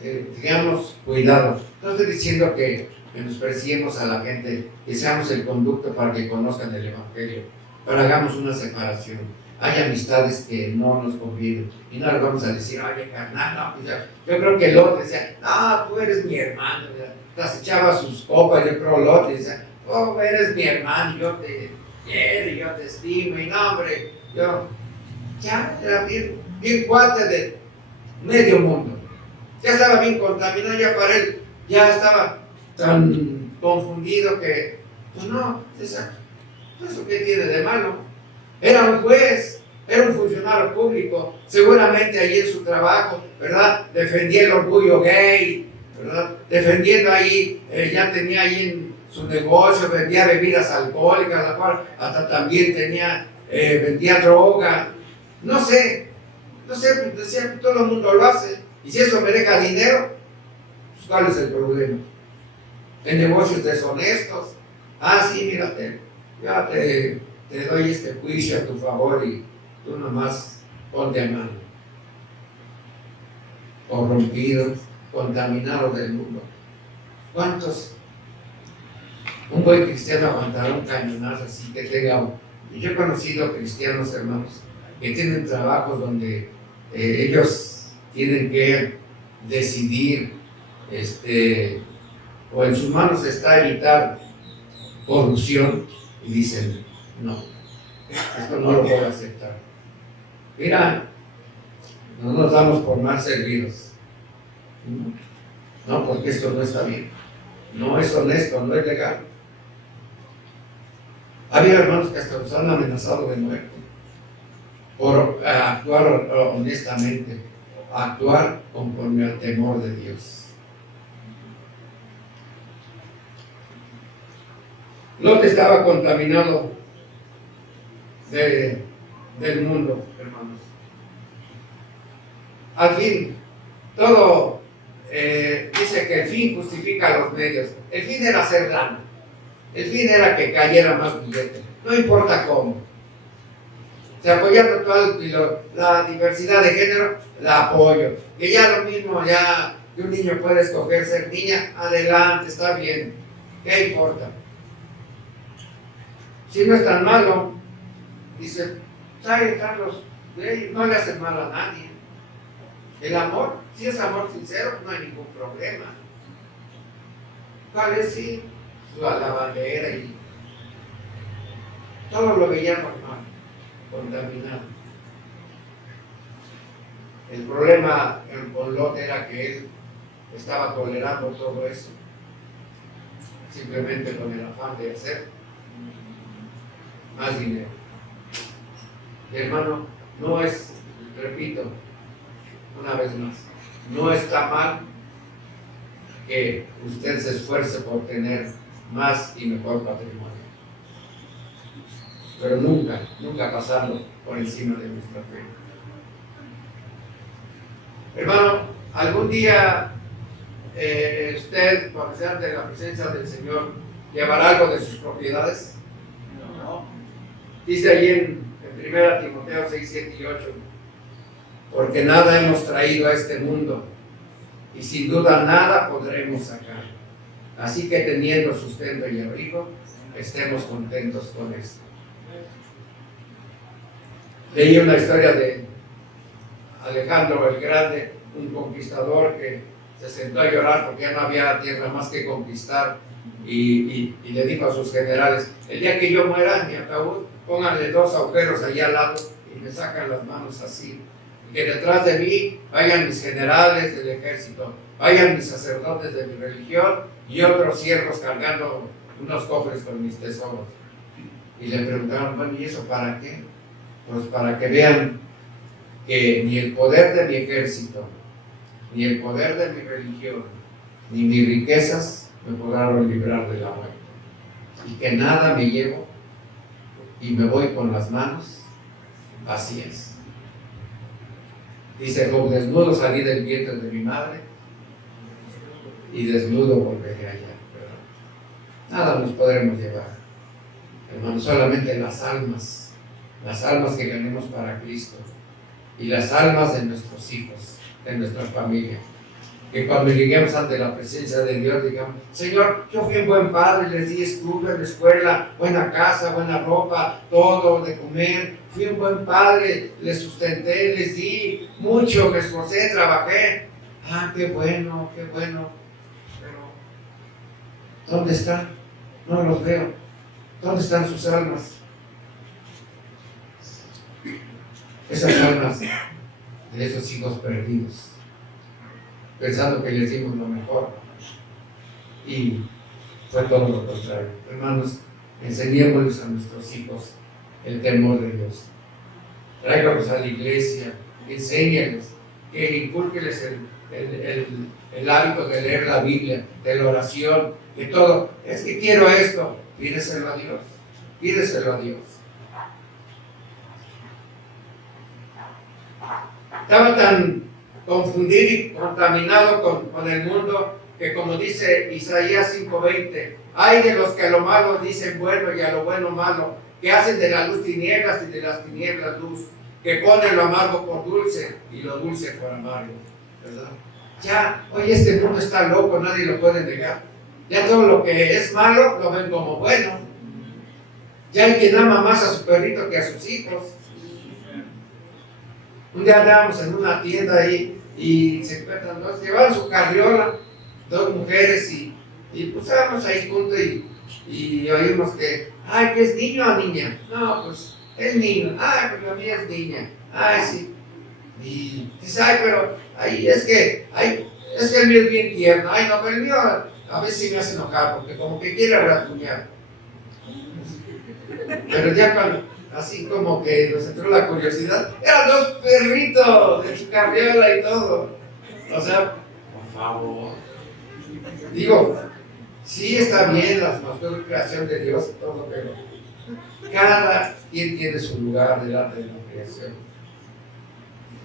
tengamos cuidado. No estoy diciendo que menospreciemos a la gente, que seamos el conducto para que conozcan el Evangelio, pero hagamos una separación. Hay amistades que no nos convienen y no les vamos a decir, oye, carnal, no, pues ya. Yo creo que Lot decía, no, tú eres mi hermano. Las echaba sus copas, yo creo Lot decía, oh, eres mi hermano, yo te quiero, yo te estimo, y no, hombre, yo ya era bien cuate de medio mundo. Ya estaba bien contaminado, ya para él, ya estaba tan confundido que, pues no, ¿eso qué tiene de malo? Era un juez, era un funcionario público, seguramente allí en su trabajo, ¿verdad? Defendía el orgullo gay, ¿verdad? Defendiendo ahí, ya tenía ahí en su negocio, vendía bebidas alcohólicas, la cual hasta también vendía droga. No sé, decía que todo el mundo lo hace. Y si eso me deja dinero, pues ¿cuál es el problema? En negocios deshonestos. Ah, sí, mírate, ya te doy este juicio a tu favor y tú nomás ponte a mano. Corrompidos, contaminados del mundo. ¿Cuántos? Un buen cristiano aguantará un cañonazo así que tenga. Yo he conocido cristianos, hermanos, que tienen trabajos donde ellos tienen que decidir, o en sus manos está evitar corrupción, y dicen, no, esto no lo puedo aceptar. Mira, no nos damos por mal servidos. No, porque esto no está bien. No es honesto, no es legal. Había hermanos que hasta los han amenazado de muerte por actuar honestamente, actuar conforme al temor de Dios. Lot estaba contaminado del mundo, hermanos. Al fin, todo dice que el fin justifica los medios. El fin era hacer lana. El fin era que cayera más billete. No importa cómo. Se apoyando toda la diversidad de género, la apoyo. Que ya lo mismo, ya que un niño puede escoger ser niña, adelante, está bien. ¿Qué importa? Si no es tan malo, dice, ¿sabe, Carlos? No le hacen mal a nadie. El amor, si es amor sincero, no hay ningún problema. ¿Cuál es? Sí, la bandera y todo lo veía normal, contaminado. El problema con Lot era que él estaba tolerando todo eso, simplemente con el afán de hacer más dinero. Y hermano, no es, repito, una vez más, no está mal que usted se esfuerce por tener más y mejor patrimonio, pero nunca pasarlo por encima de nuestra fe. Hermano, algún día usted, cuando sea ante la presencia del Señor, llevará algo de sus propiedades. No. Dice allí en 1 Timoteo 6, 7 y 8, porque nada hemos traído a este mundo y sin duda nada podremos sacar. Así que teniendo sustento y abrigo, estemos contentos con esto. Leí una historia de Alejandro el Grande, un conquistador que se sentó a llorar porque ya no había tierra más que conquistar y le dijo a sus generales, el día que yo muera en mi ataúd, pónganle 2 agujeros allí al lado y me sacan las manos así. Y que detrás de mí vayan mis generales del ejército, vayan mis sacerdotes de mi religión y otros siervos cargando unos cofres con mis tesoros. Y le preguntaron, bueno, ¿y eso para qué? Pues para que vean que ni el poder de mi ejército, ni el poder de mi religión, ni mis riquezas me podrán librar de la muerte. Y que nada me llevo y me voy con las manos vacías. Dice Job, desnudo salí del vientre de mi madre y desnudo volveré allá. Pero nada nos podremos llevar, hermano, solamente las almas que ganemos para Cristo y las almas de nuestros hijos, de nuestra familia. Que cuando lleguemos ante la presencia de Dios digamos, Señor, yo fui un buen padre, les di estudio en la escuela, buena casa, buena ropa, todo de comer, fui un buen padre, les sustenté, les di mucho, me esforcé, trabajé. Ah, qué bueno, pero ¿dónde están? No los veo. ¿Dónde están sus almas? Esas almas de esos hijos perdidos, pensando que les dimos lo mejor y fue todo lo contrario. Hermanos, enseñémosles a nuestros hijos el temor de Dios. Tráigalos a la iglesia, enséñales, que inculqueles el hábito de leer la Biblia, de la oración, de todo. Es que quiero esto, pídeselo a Dios, pídeselo a Dios. Estaba tan confundido y contaminado con el mundo que, como dice Isaías 5:20, hay de los que a lo malo dicen bueno y a lo bueno malo, que hacen de la luz tinieblas y de las tinieblas luz, que ponen lo amargo por dulce y lo dulce por amargo, ¿verdad? Ya, hoy este mundo está loco, nadie lo puede negar. Ya todo lo que es malo lo ven como bueno. Ya hay quien ama más a su perrito que a sus hijos. Un día andábamos en una tienda ahí y se encuentran dos, llevaban su carriola, dos mujeres y pues estábamos ahí juntos y oímos que, ay, ¿que es niño o niña? No, pues es niño. Ay, pues la mía es niña. Ay, sí. Y dice, ay, pero ay, es que el mío es bien tierno. Ay, no, pero el mío a veces sí me hace enojar porque como que quiere rasguñar. Pero ya cuando, así como que nos entró la curiosidad, eran dos perritos de su carriola y todo. O sea, por favor. Digo, sí está bien la creación de Dios y todo, pero cada quien tiene su lugar delante de la creación.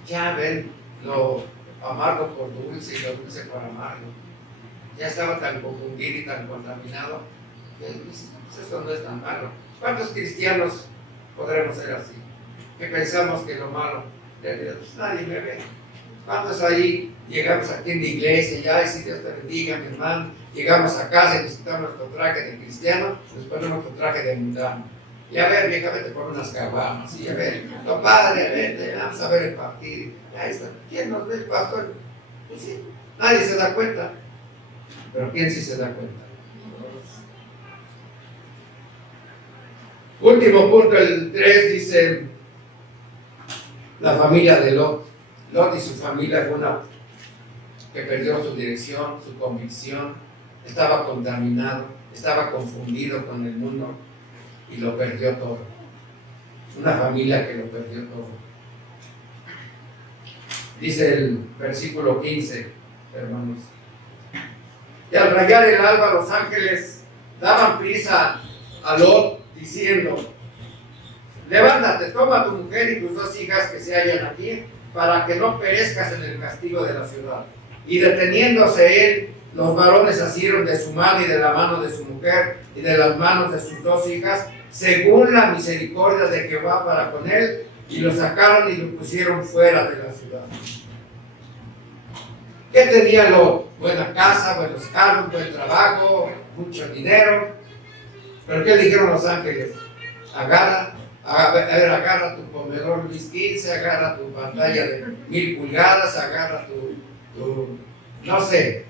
Ya ven lo amargo por dulce y lo dulce por amargo. Ya estaba tan confundido y tan contaminado que pues, eso no es tan malo. ¿Cuántos cristianos podremos ser así? Que pensamos que lo malo de Dios, pues nadie me ve. ¿Cuántos ahí llegamos aquí en la iglesia y ay, si Dios te bendiga, mi hermano? Llegamos a casa y nos quitamos nuestro traje de cristiano, nos ponemos nuestro traje de mundano. Y a ver, vieja, vete por unas caguamas. Y a ver, compadre, vete, vamos a ver el partido. Ahí está. ¿Quién nos ve, el pastor? Pues sí, nadie se da cuenta. Pero ¿quién sí se da cuenta? Último punto, el 3 dice la familia de Lot. Lot y su familia fue una que perdió su dirección, su convicción, estaba contaminado, estaba confundido con el mundo y lo perdió todo. Una familia que lo perdió todo. Dice el versículo 15, hermanos. Y al rayar el alba, los ángeles daban prisa a Lot, diciendo: levántate, toma a tu mujer y tus dos hijas que se hallan aquí, para que no perezcas en el castigo de la ciudad. Y deteniéndose él, los varones asieron de su mano y de la mano de su mujer y de las manos de sus dos hijas, según la misericordia de Jehová para con él, y lo sacaron y lo pusieron fuera de la ciudad. ¿Qué tenía Lot? Buena casa, buenos carros, buen trabajo, mucho dinero. ¿Pero qué dijeron los ángeles? Agarra tu comedor Luis XV, agarra tu pantalla de 1000 pulgadas, agarra no sé,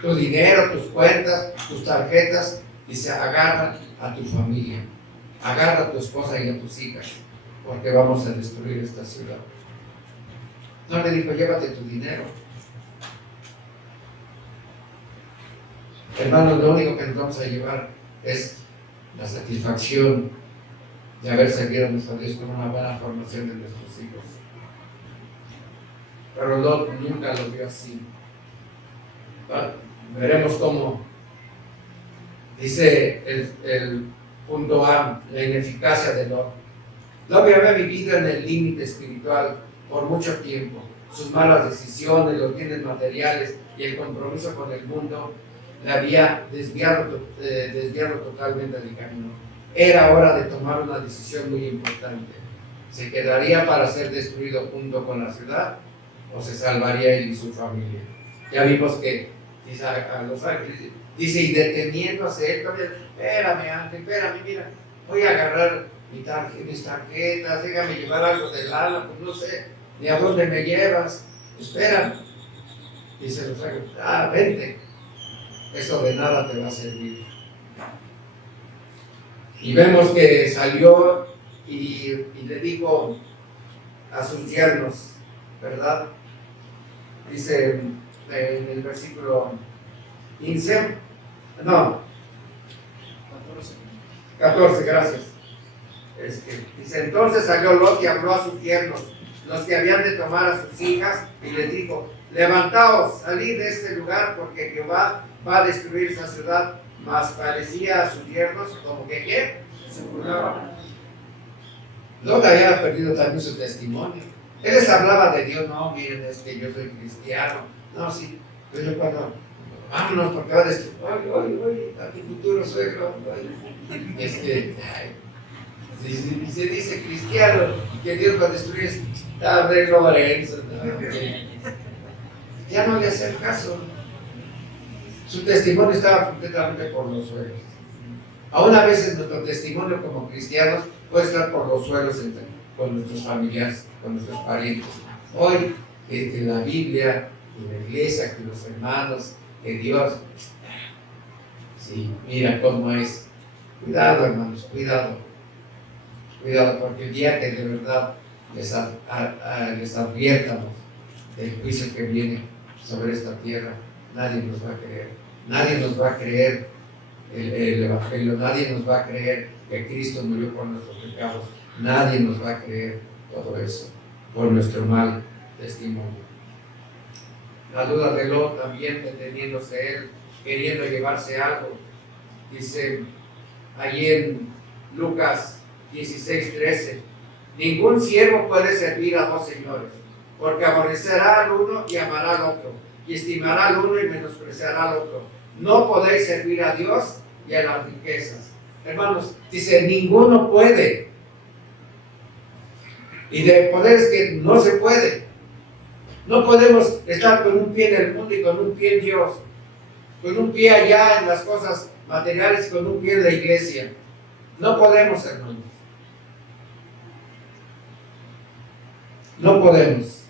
tu dinero, tus cuentas, tus tarjetas, y se agarra a tu familia, agarra a tu esposa y a tus hijas, porque vamos a destruir esta ciudad. No le dijo, llévate tu dinero. Hermanos, lo único que nos vamos a llevar es la satisfacción de haber servido a nuestro Dios con una buena formación de nuestros hijos. Pero Lot nunca lo vio así. Veremos cómo dice el punto A, la ineficacia de Lot. Lot había vivido en el límite espiritual por mucho tiempo. Sus malas decisiones, los bienes materiales y el compromiso con el mundo le había desviado totalmente del camino. Era hora de tomar una decisión muy importante. ¿Se quedaría para ser destruido junto con la ciudad o se salvaría él y su familia? Ya vimos que dice a los ángeles, dice, y deteniéndose él, espérame ángel, espérame, mira, voy a agarrar mis tarjetas, déjame llevar algo del alma, pues no sé, ni a dónde me llevas, espérame. Dice los ángeles, vente, eso de nada te va a servir. Y vemos que salió y le dijo a sus yernos, ¿verdad? Dice en el versículo 15, no, 14, gracias. Dice, entonces salió Lot y habló a sus yernos los que habían de tomar a sus hijas, y les dijo: levantaos, salid de este lugar, porque Jehová va a destruir esa ciudad. Mas parecía a sus yernos como que ¿qué? Se burlaban. Lot había perdido también su testimonio. Él les hablaba de Dios. No, miren, es que yo soy cristiano. No, sí, pero cuando vámonos, porque va a destruir. Oye, a tu futuro suegro. Se dice cristiano, que Dios va a destruir. Lorenzo, ya no le hacen caso. Su testimonio estaba completamente por los suelos. Aún a veces nuestro testimonio como cristianos puede estar por los suelos con nuestros familiares, con nuestros parientes. Hoy, que la Biblia, que la iglesia, que los hermanos, que Dios. Sí, mira cómo es. Cuidado, hermanos, cuidado. Cuidado, porque el día que de verdad les adviertamos del juicio que viene sobre esta tierra, nadie nos va a creer. Nadie nos va a creer el Evangelio, nadie nos va a creer que Cristo murió por nuestros pecados, nadie nos va a creer todo eso por nuestro mal testimonio. La duda de Lot también, deteniéndose él, queriendo llevarse algo. Dice allí en Lucas 16:13: ningún siervo puede servir a dos señores, porque aborrecerá al uno y amará al otro, y estimará al uno y menospreciará al otro. No podéis servir a Dios y a las riquezas. Hermanos, dice, ninguno puede. Y de poder es que no se puede. No podemos estar con un pie en el mundo y con un pie en Dios, con un pie allá en las cosas materiales, con un pie en la iglesia. No podemos, hermanos. No podemos.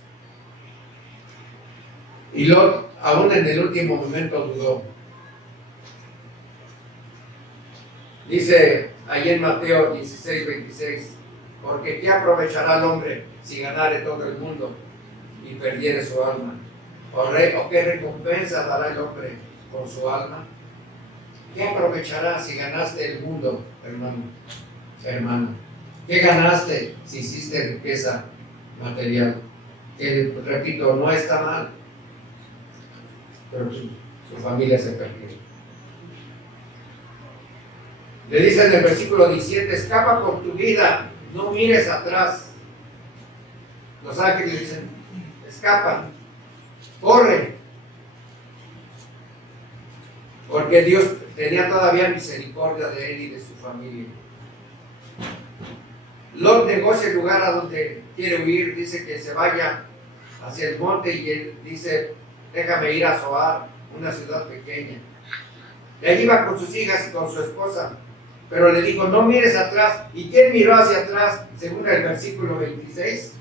Y Lot, aún en el último momento, dudó. Dice allí en Mateo 16:26: porque ¿qué aprovechará el hombre si ganare todo el mundo y perdiere su alma? ¿O qué recompensa dará el hombre por su alma? ¿Qué aprovechará si ganaste el mundo, hermano? ¿Qué ganaste si hiciste riqueza material? Que, repito, no está mal, pero tu familia se perdió. Le dice en el versículo 17: escapa por tu vida, no mires atrás. Los ángeles dicen: escapa, corre. Porque Dios tenía todavía misericordia de él y de su familia. Lot negocia el lugar a donde quiere huir. Dice que se vaya hacia el monte, y él dice: déjame ir a Zoar, una ciudad pequeña. Y allí va con sus hijas y con su esposa. Pero le dijo: no mires atrás. ¿Y quién miró hacia atrás? Según el versículo 26.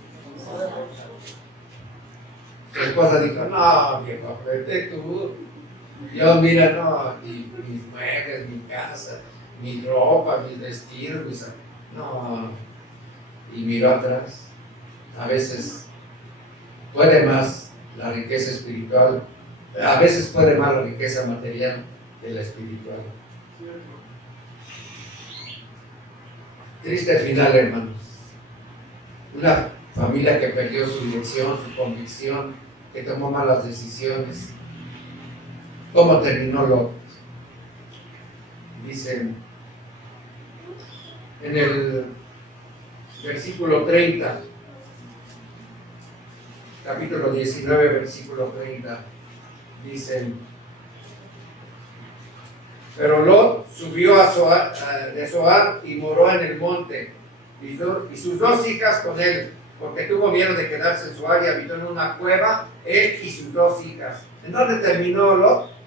Su esposa dijo: no, viejo, vete tú. Yo, mira, no, mis muebles, mi casa, mi ropa, mis vestidos, no. Y miró atrás. A veces puede más la riqueza espiritual, a veces puede más la riqueza material de la espiritual. Triste final, hermanos. Una familia que perdió su dirección, su convicción, que tomó malas decisiones. ¿Cómo terminó Lot? Dicen en el versículo 30, capítulo 19, versículo 30, dicen: pero Lot subió de Zoar y moró en el monte, y sus dos hijas con él, porque tuvo miedo de quedarse en Zoar, y habitó en una cueva, él y sus dos hijas. ¿En dónde terminó Lot?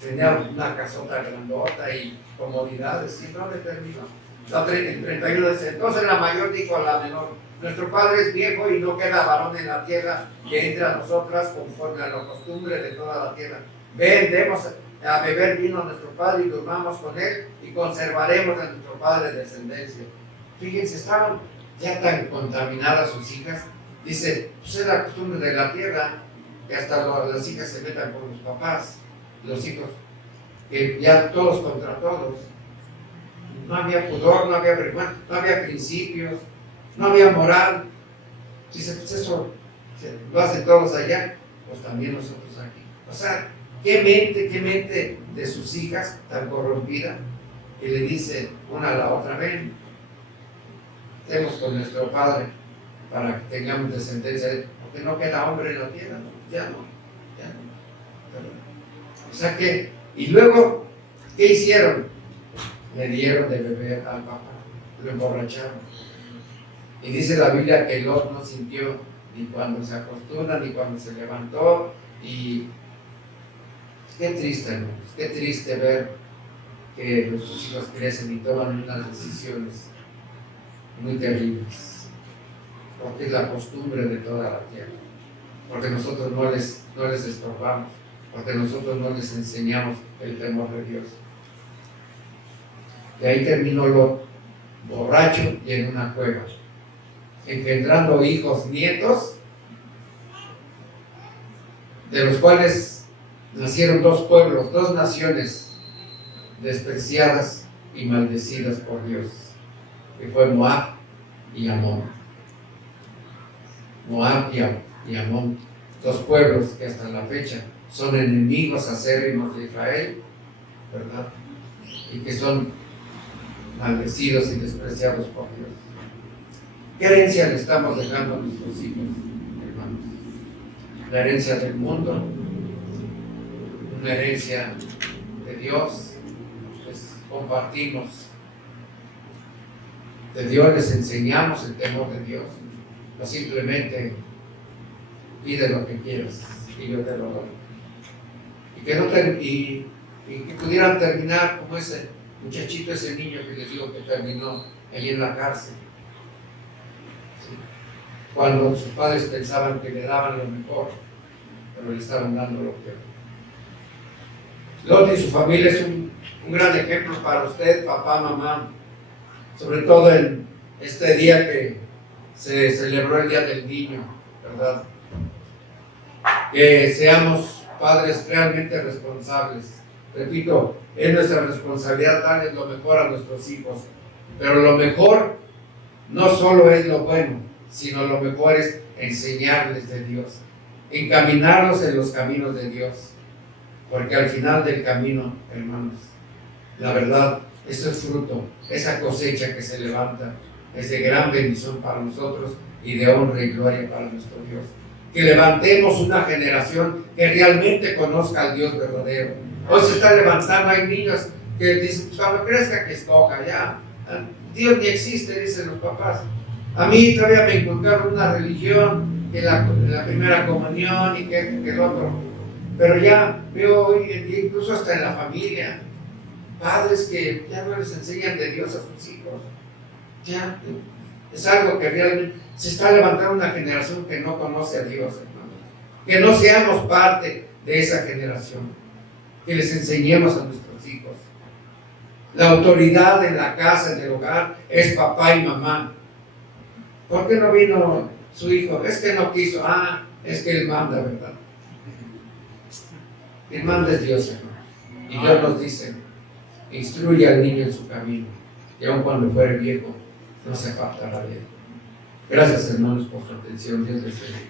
Tenía una casota grandota y comodidades. ¿Y dónde terminó? El 31 dice: entonces la mayor dijo a la menor: nuestro padre es viejo y no queda varón en la tierra que entre a nosotras conforme a la costumbre de toda la tierra. Ven, demos a beber vino a nuestro padre y durmamos con él, y conservaremos a nuestro padre descendencia. Fíjense, estaban ya tan contaminadas sus hijas. Dice: pues es la costumbre de la tierra que hasta las hijas se metan con los papás, los hijos, que ya todos contra todos. No había pudor, no había vergüenza, no había principios. no había moral. Dice, pues eso lo hacen todos allá, pues también nosotros aquí. O sea, qué mente de sus hijas tan corrompida, que le dice una a la otra: ven, estemos con nuestro padre para que tengamos descendencia, porque no queda hombre en la tierra, ¿no? Ya no. O sea que, y luego, ¿qué hicieron? Le dieron de beber al papá, lo emborracharon. Y dice la Biblia que Lot no sintió ni cuando se acostó, ni cuando se levantó. Y qué triste, hermanos, qué triste ver que nuestros hijos crecen y toman unas decisiones muy terribles, porque es la costumbre de toda la tierra, porque nosotros no les estorbamos, porque nosotros no les enseñamos el temor de Dios. Y ahí terminó Lot, borracho y en una cueva, engendrando hijos, nietos, de los cuales nacieron dos pueblos, dos naciones despreciadas y maldecidas por Dios, que fue Moab y Amón. Moab y Amón, dos pueblos que hasta la fecha son enemigos acérrimos de Israel, ¿verdad? Y que son maldecidos y despreciados por Dios. ¿Qué herencia le estamos dejando a nuestros hijos, hermanos? La herencia del mundo, una herencia de Dios. Les compartimos de Dios, les enseñamos el temor de Dios, o simplemente pide lo que quieras y yo te lo doy. Y que pudieran terminar como ese muchachito, ese niño que les digo que terminó allí en la cárcel. ¿Sí? Cuando sus padres pensaban que le daban lo mejor, pero le estaban dando lo peor. Lot y su familia es un gran ejemplo para usted, papá, mamá, sobre todo en este día que se celebró el Día del Niño, ¿verdad? Que seamos padres realmente responsables. Repito, es nuestra responsabilidad darles lo mejor a nuestros hijos, pero lo mejor no solo es lo bueno, sino lo mejor es enseñarles de Dios, encaminarlos en los caminos de Dios, porque al final del camino, hermanos, la verdad, eso es fruto, esa cosecha que se levanta es de gran bendición para nosotros y de honra y gloria para nuestro Dios. Que levantemos una generación que realmente conozca al Dios verdadero. Hoy se está levantando, hay niños que dicen, pues cuando crezca que escoja, ya, Dios ni existe, dicen los papás. A mí todavía me inculcaron una religión, que la primera comunión y que el otro. Pero ya veo hoy en día, incluso hasta en la familia, padres que ya no les enseñan de Dios a sus hijos. Ya es algo que realmente se está levantando una generación que no conoce a Dios, hermanos. Que no seamos parte de esa generación, que les enseñemos a nuestros hijos. La autoridad en la casa, en el hogar, es papá y mamá. ¿Por qué no vino su hijo? Es que no quiso. Es que él manda, ¿verdad? Quien manda es Dios, hermano. Y Dios nos dice: instruye al niño en su camino, y aun cuando fuere viejo, no se apartará de él. Gracias, hermanos, por su atención. Dios les bendiga.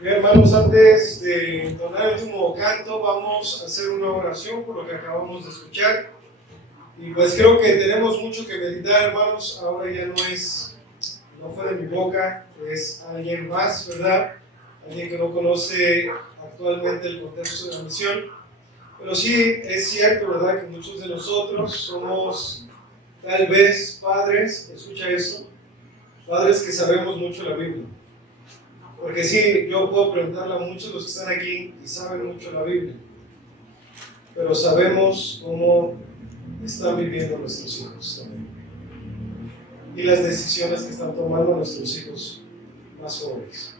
Bien, hermanos, antes de entonar el último canto, vamos a hacer una oración por lo que acabamos de escuchar. Y pues creo que tenemos mucho que meditar, hermanos. Ahora ya no fue de mi boca, es alguien más, ¿verdad? Alguien que no conoce actualmente el contexto de la misión. Pero sí es cierto, ¿verdad?, que muchos de nosotros somos tal vez padres, escucha eso, padres que sabemos mucho la Biblia. Porque sí, yo puedo preguntarle a muchos de los que están aquí y saben mucho la Biblia, pero sabemos cómo están viviendo nuestros hijos también, y las decisiones que están tomando nuestros hijos más jóvenes.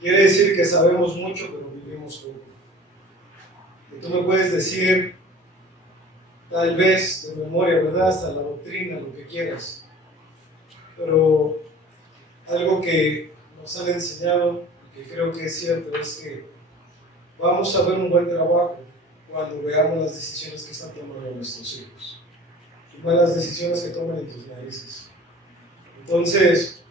Quiere decir que sabemos mucho, pero vivimos poco. Y tú me puedes decir, tal vez de memoria, ¿verdad?, hasta la doctrina, lo que quieras, pero algo que nos han enseñado, que creo que es cierto, es que vamos a ver un buen trabajo cuando veamos las decisiones que están tomando nuestros hijos, igual las decisiones que toman en tus narices. Entonces,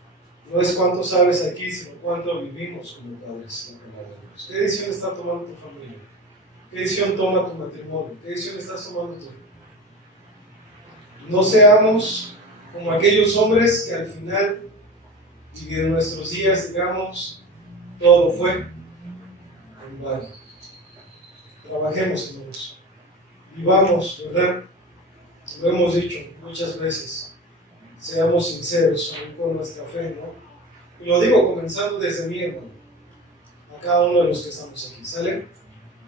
no es cuánto sabes aquí, sino cuánto vivimos como padres la palabra de Dios. ¿Qué decisión está tomando tu familia? ¿Qué decisión toma tu matrimonio? ¿Qué decisión estás tomando tú? No seamos como aquellos hombres que al final y de nuestros días, digamos, todo fue en vano. Trabajemos en eso. Vivamos, ¿verdad? Lo hemos dicho muchas veces. Seamos sinceros con nuestra fe, ¿no? Y lo digo comenzando desde mi hermano, a cada uno de los que estamos aquí, ¿sale?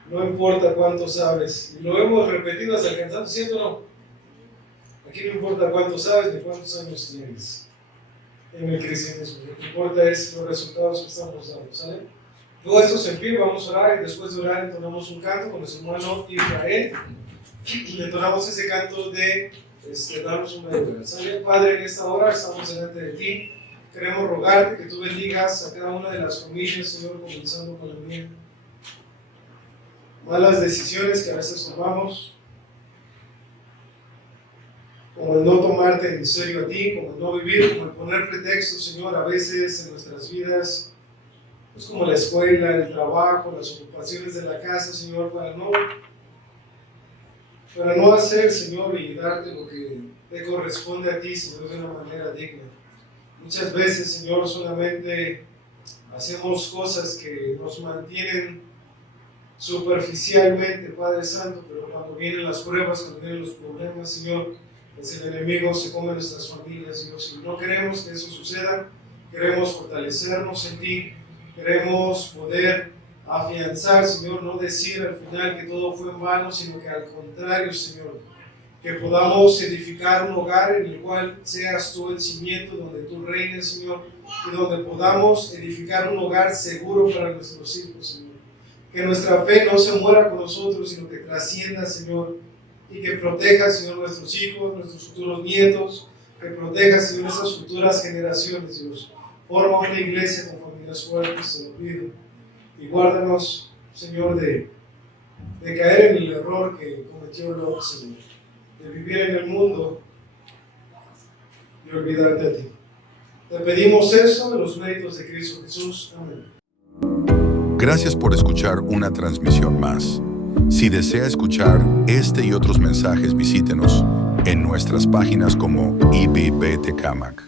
No importa cuánto sabes, y lo hemos repetido hasta el cansancio, ¿cierto o no? Aquí no importa cuánto sabes ni cuántos años tienes en el cristianismo, lo que importa es los resultados que estamos dando, ¿sale? Todo esto se en pie, vamos a orar y después de orar entonamos un canto con nuestro hermano Israel y entonamos ese canto de darnos una deuda. ¿Sale? Padre, en esta hora estamos delante de ti. Queremos rogarte que tú bendigas a cada una de las familias, Señor, comenzando con la mía. Malas decisiones que a veces tomamos, como el no tomarte en serio a ti, como el no vivir, como el poner pretextos, Señor, a veces en nuestras vidas, pues como la escuela, el trabajo, las ocupaciones de la casa, Señor, para no hacer, Señor, y darte lo que te corresponde a ti, Señor, de una manera digna. Muchas veces, Señor, solamente hacemos cosas que nos mantienen superficialmente, Padre Santo, pero cuando vienen las pruebas, cuando vienen los problemas, Señor, pues el enemigo se come nuestras familias, Dios. Y no queremos que eso suceda, queremos fortalecernos en ti, queremos poder afianzar, Señor, no decir al final que todo fue en vano, sino que al contrario, Señor, que podamos edificar un hogar en el cual seas tú el cimiento, donde tú reines, Señor, y donde podamos edificar un hogar seguro para nuestros hijos, Señor. Que nuestra fe no se muera con nosotros, sino que trascienda, Señor, y que proteja, Señor, nuestros hijos, nuestros futuros nietos, que proteja, Señor, esas futuras generaciones, Dios. Forma una iglesia con familias fuertes, te lo pido. Y guárdanos, Señor, de caer en el error que cometió Lot, Señor, de vivir en el mundo y olvidarte a ti. Te pedimos eso de los méritos de Cristo Jesús. Amén. Gracias por escuchar una transmisión más. Si desea escuchar este y otros mensajes, visítenos en nuestras páginas como IBB Tecámac.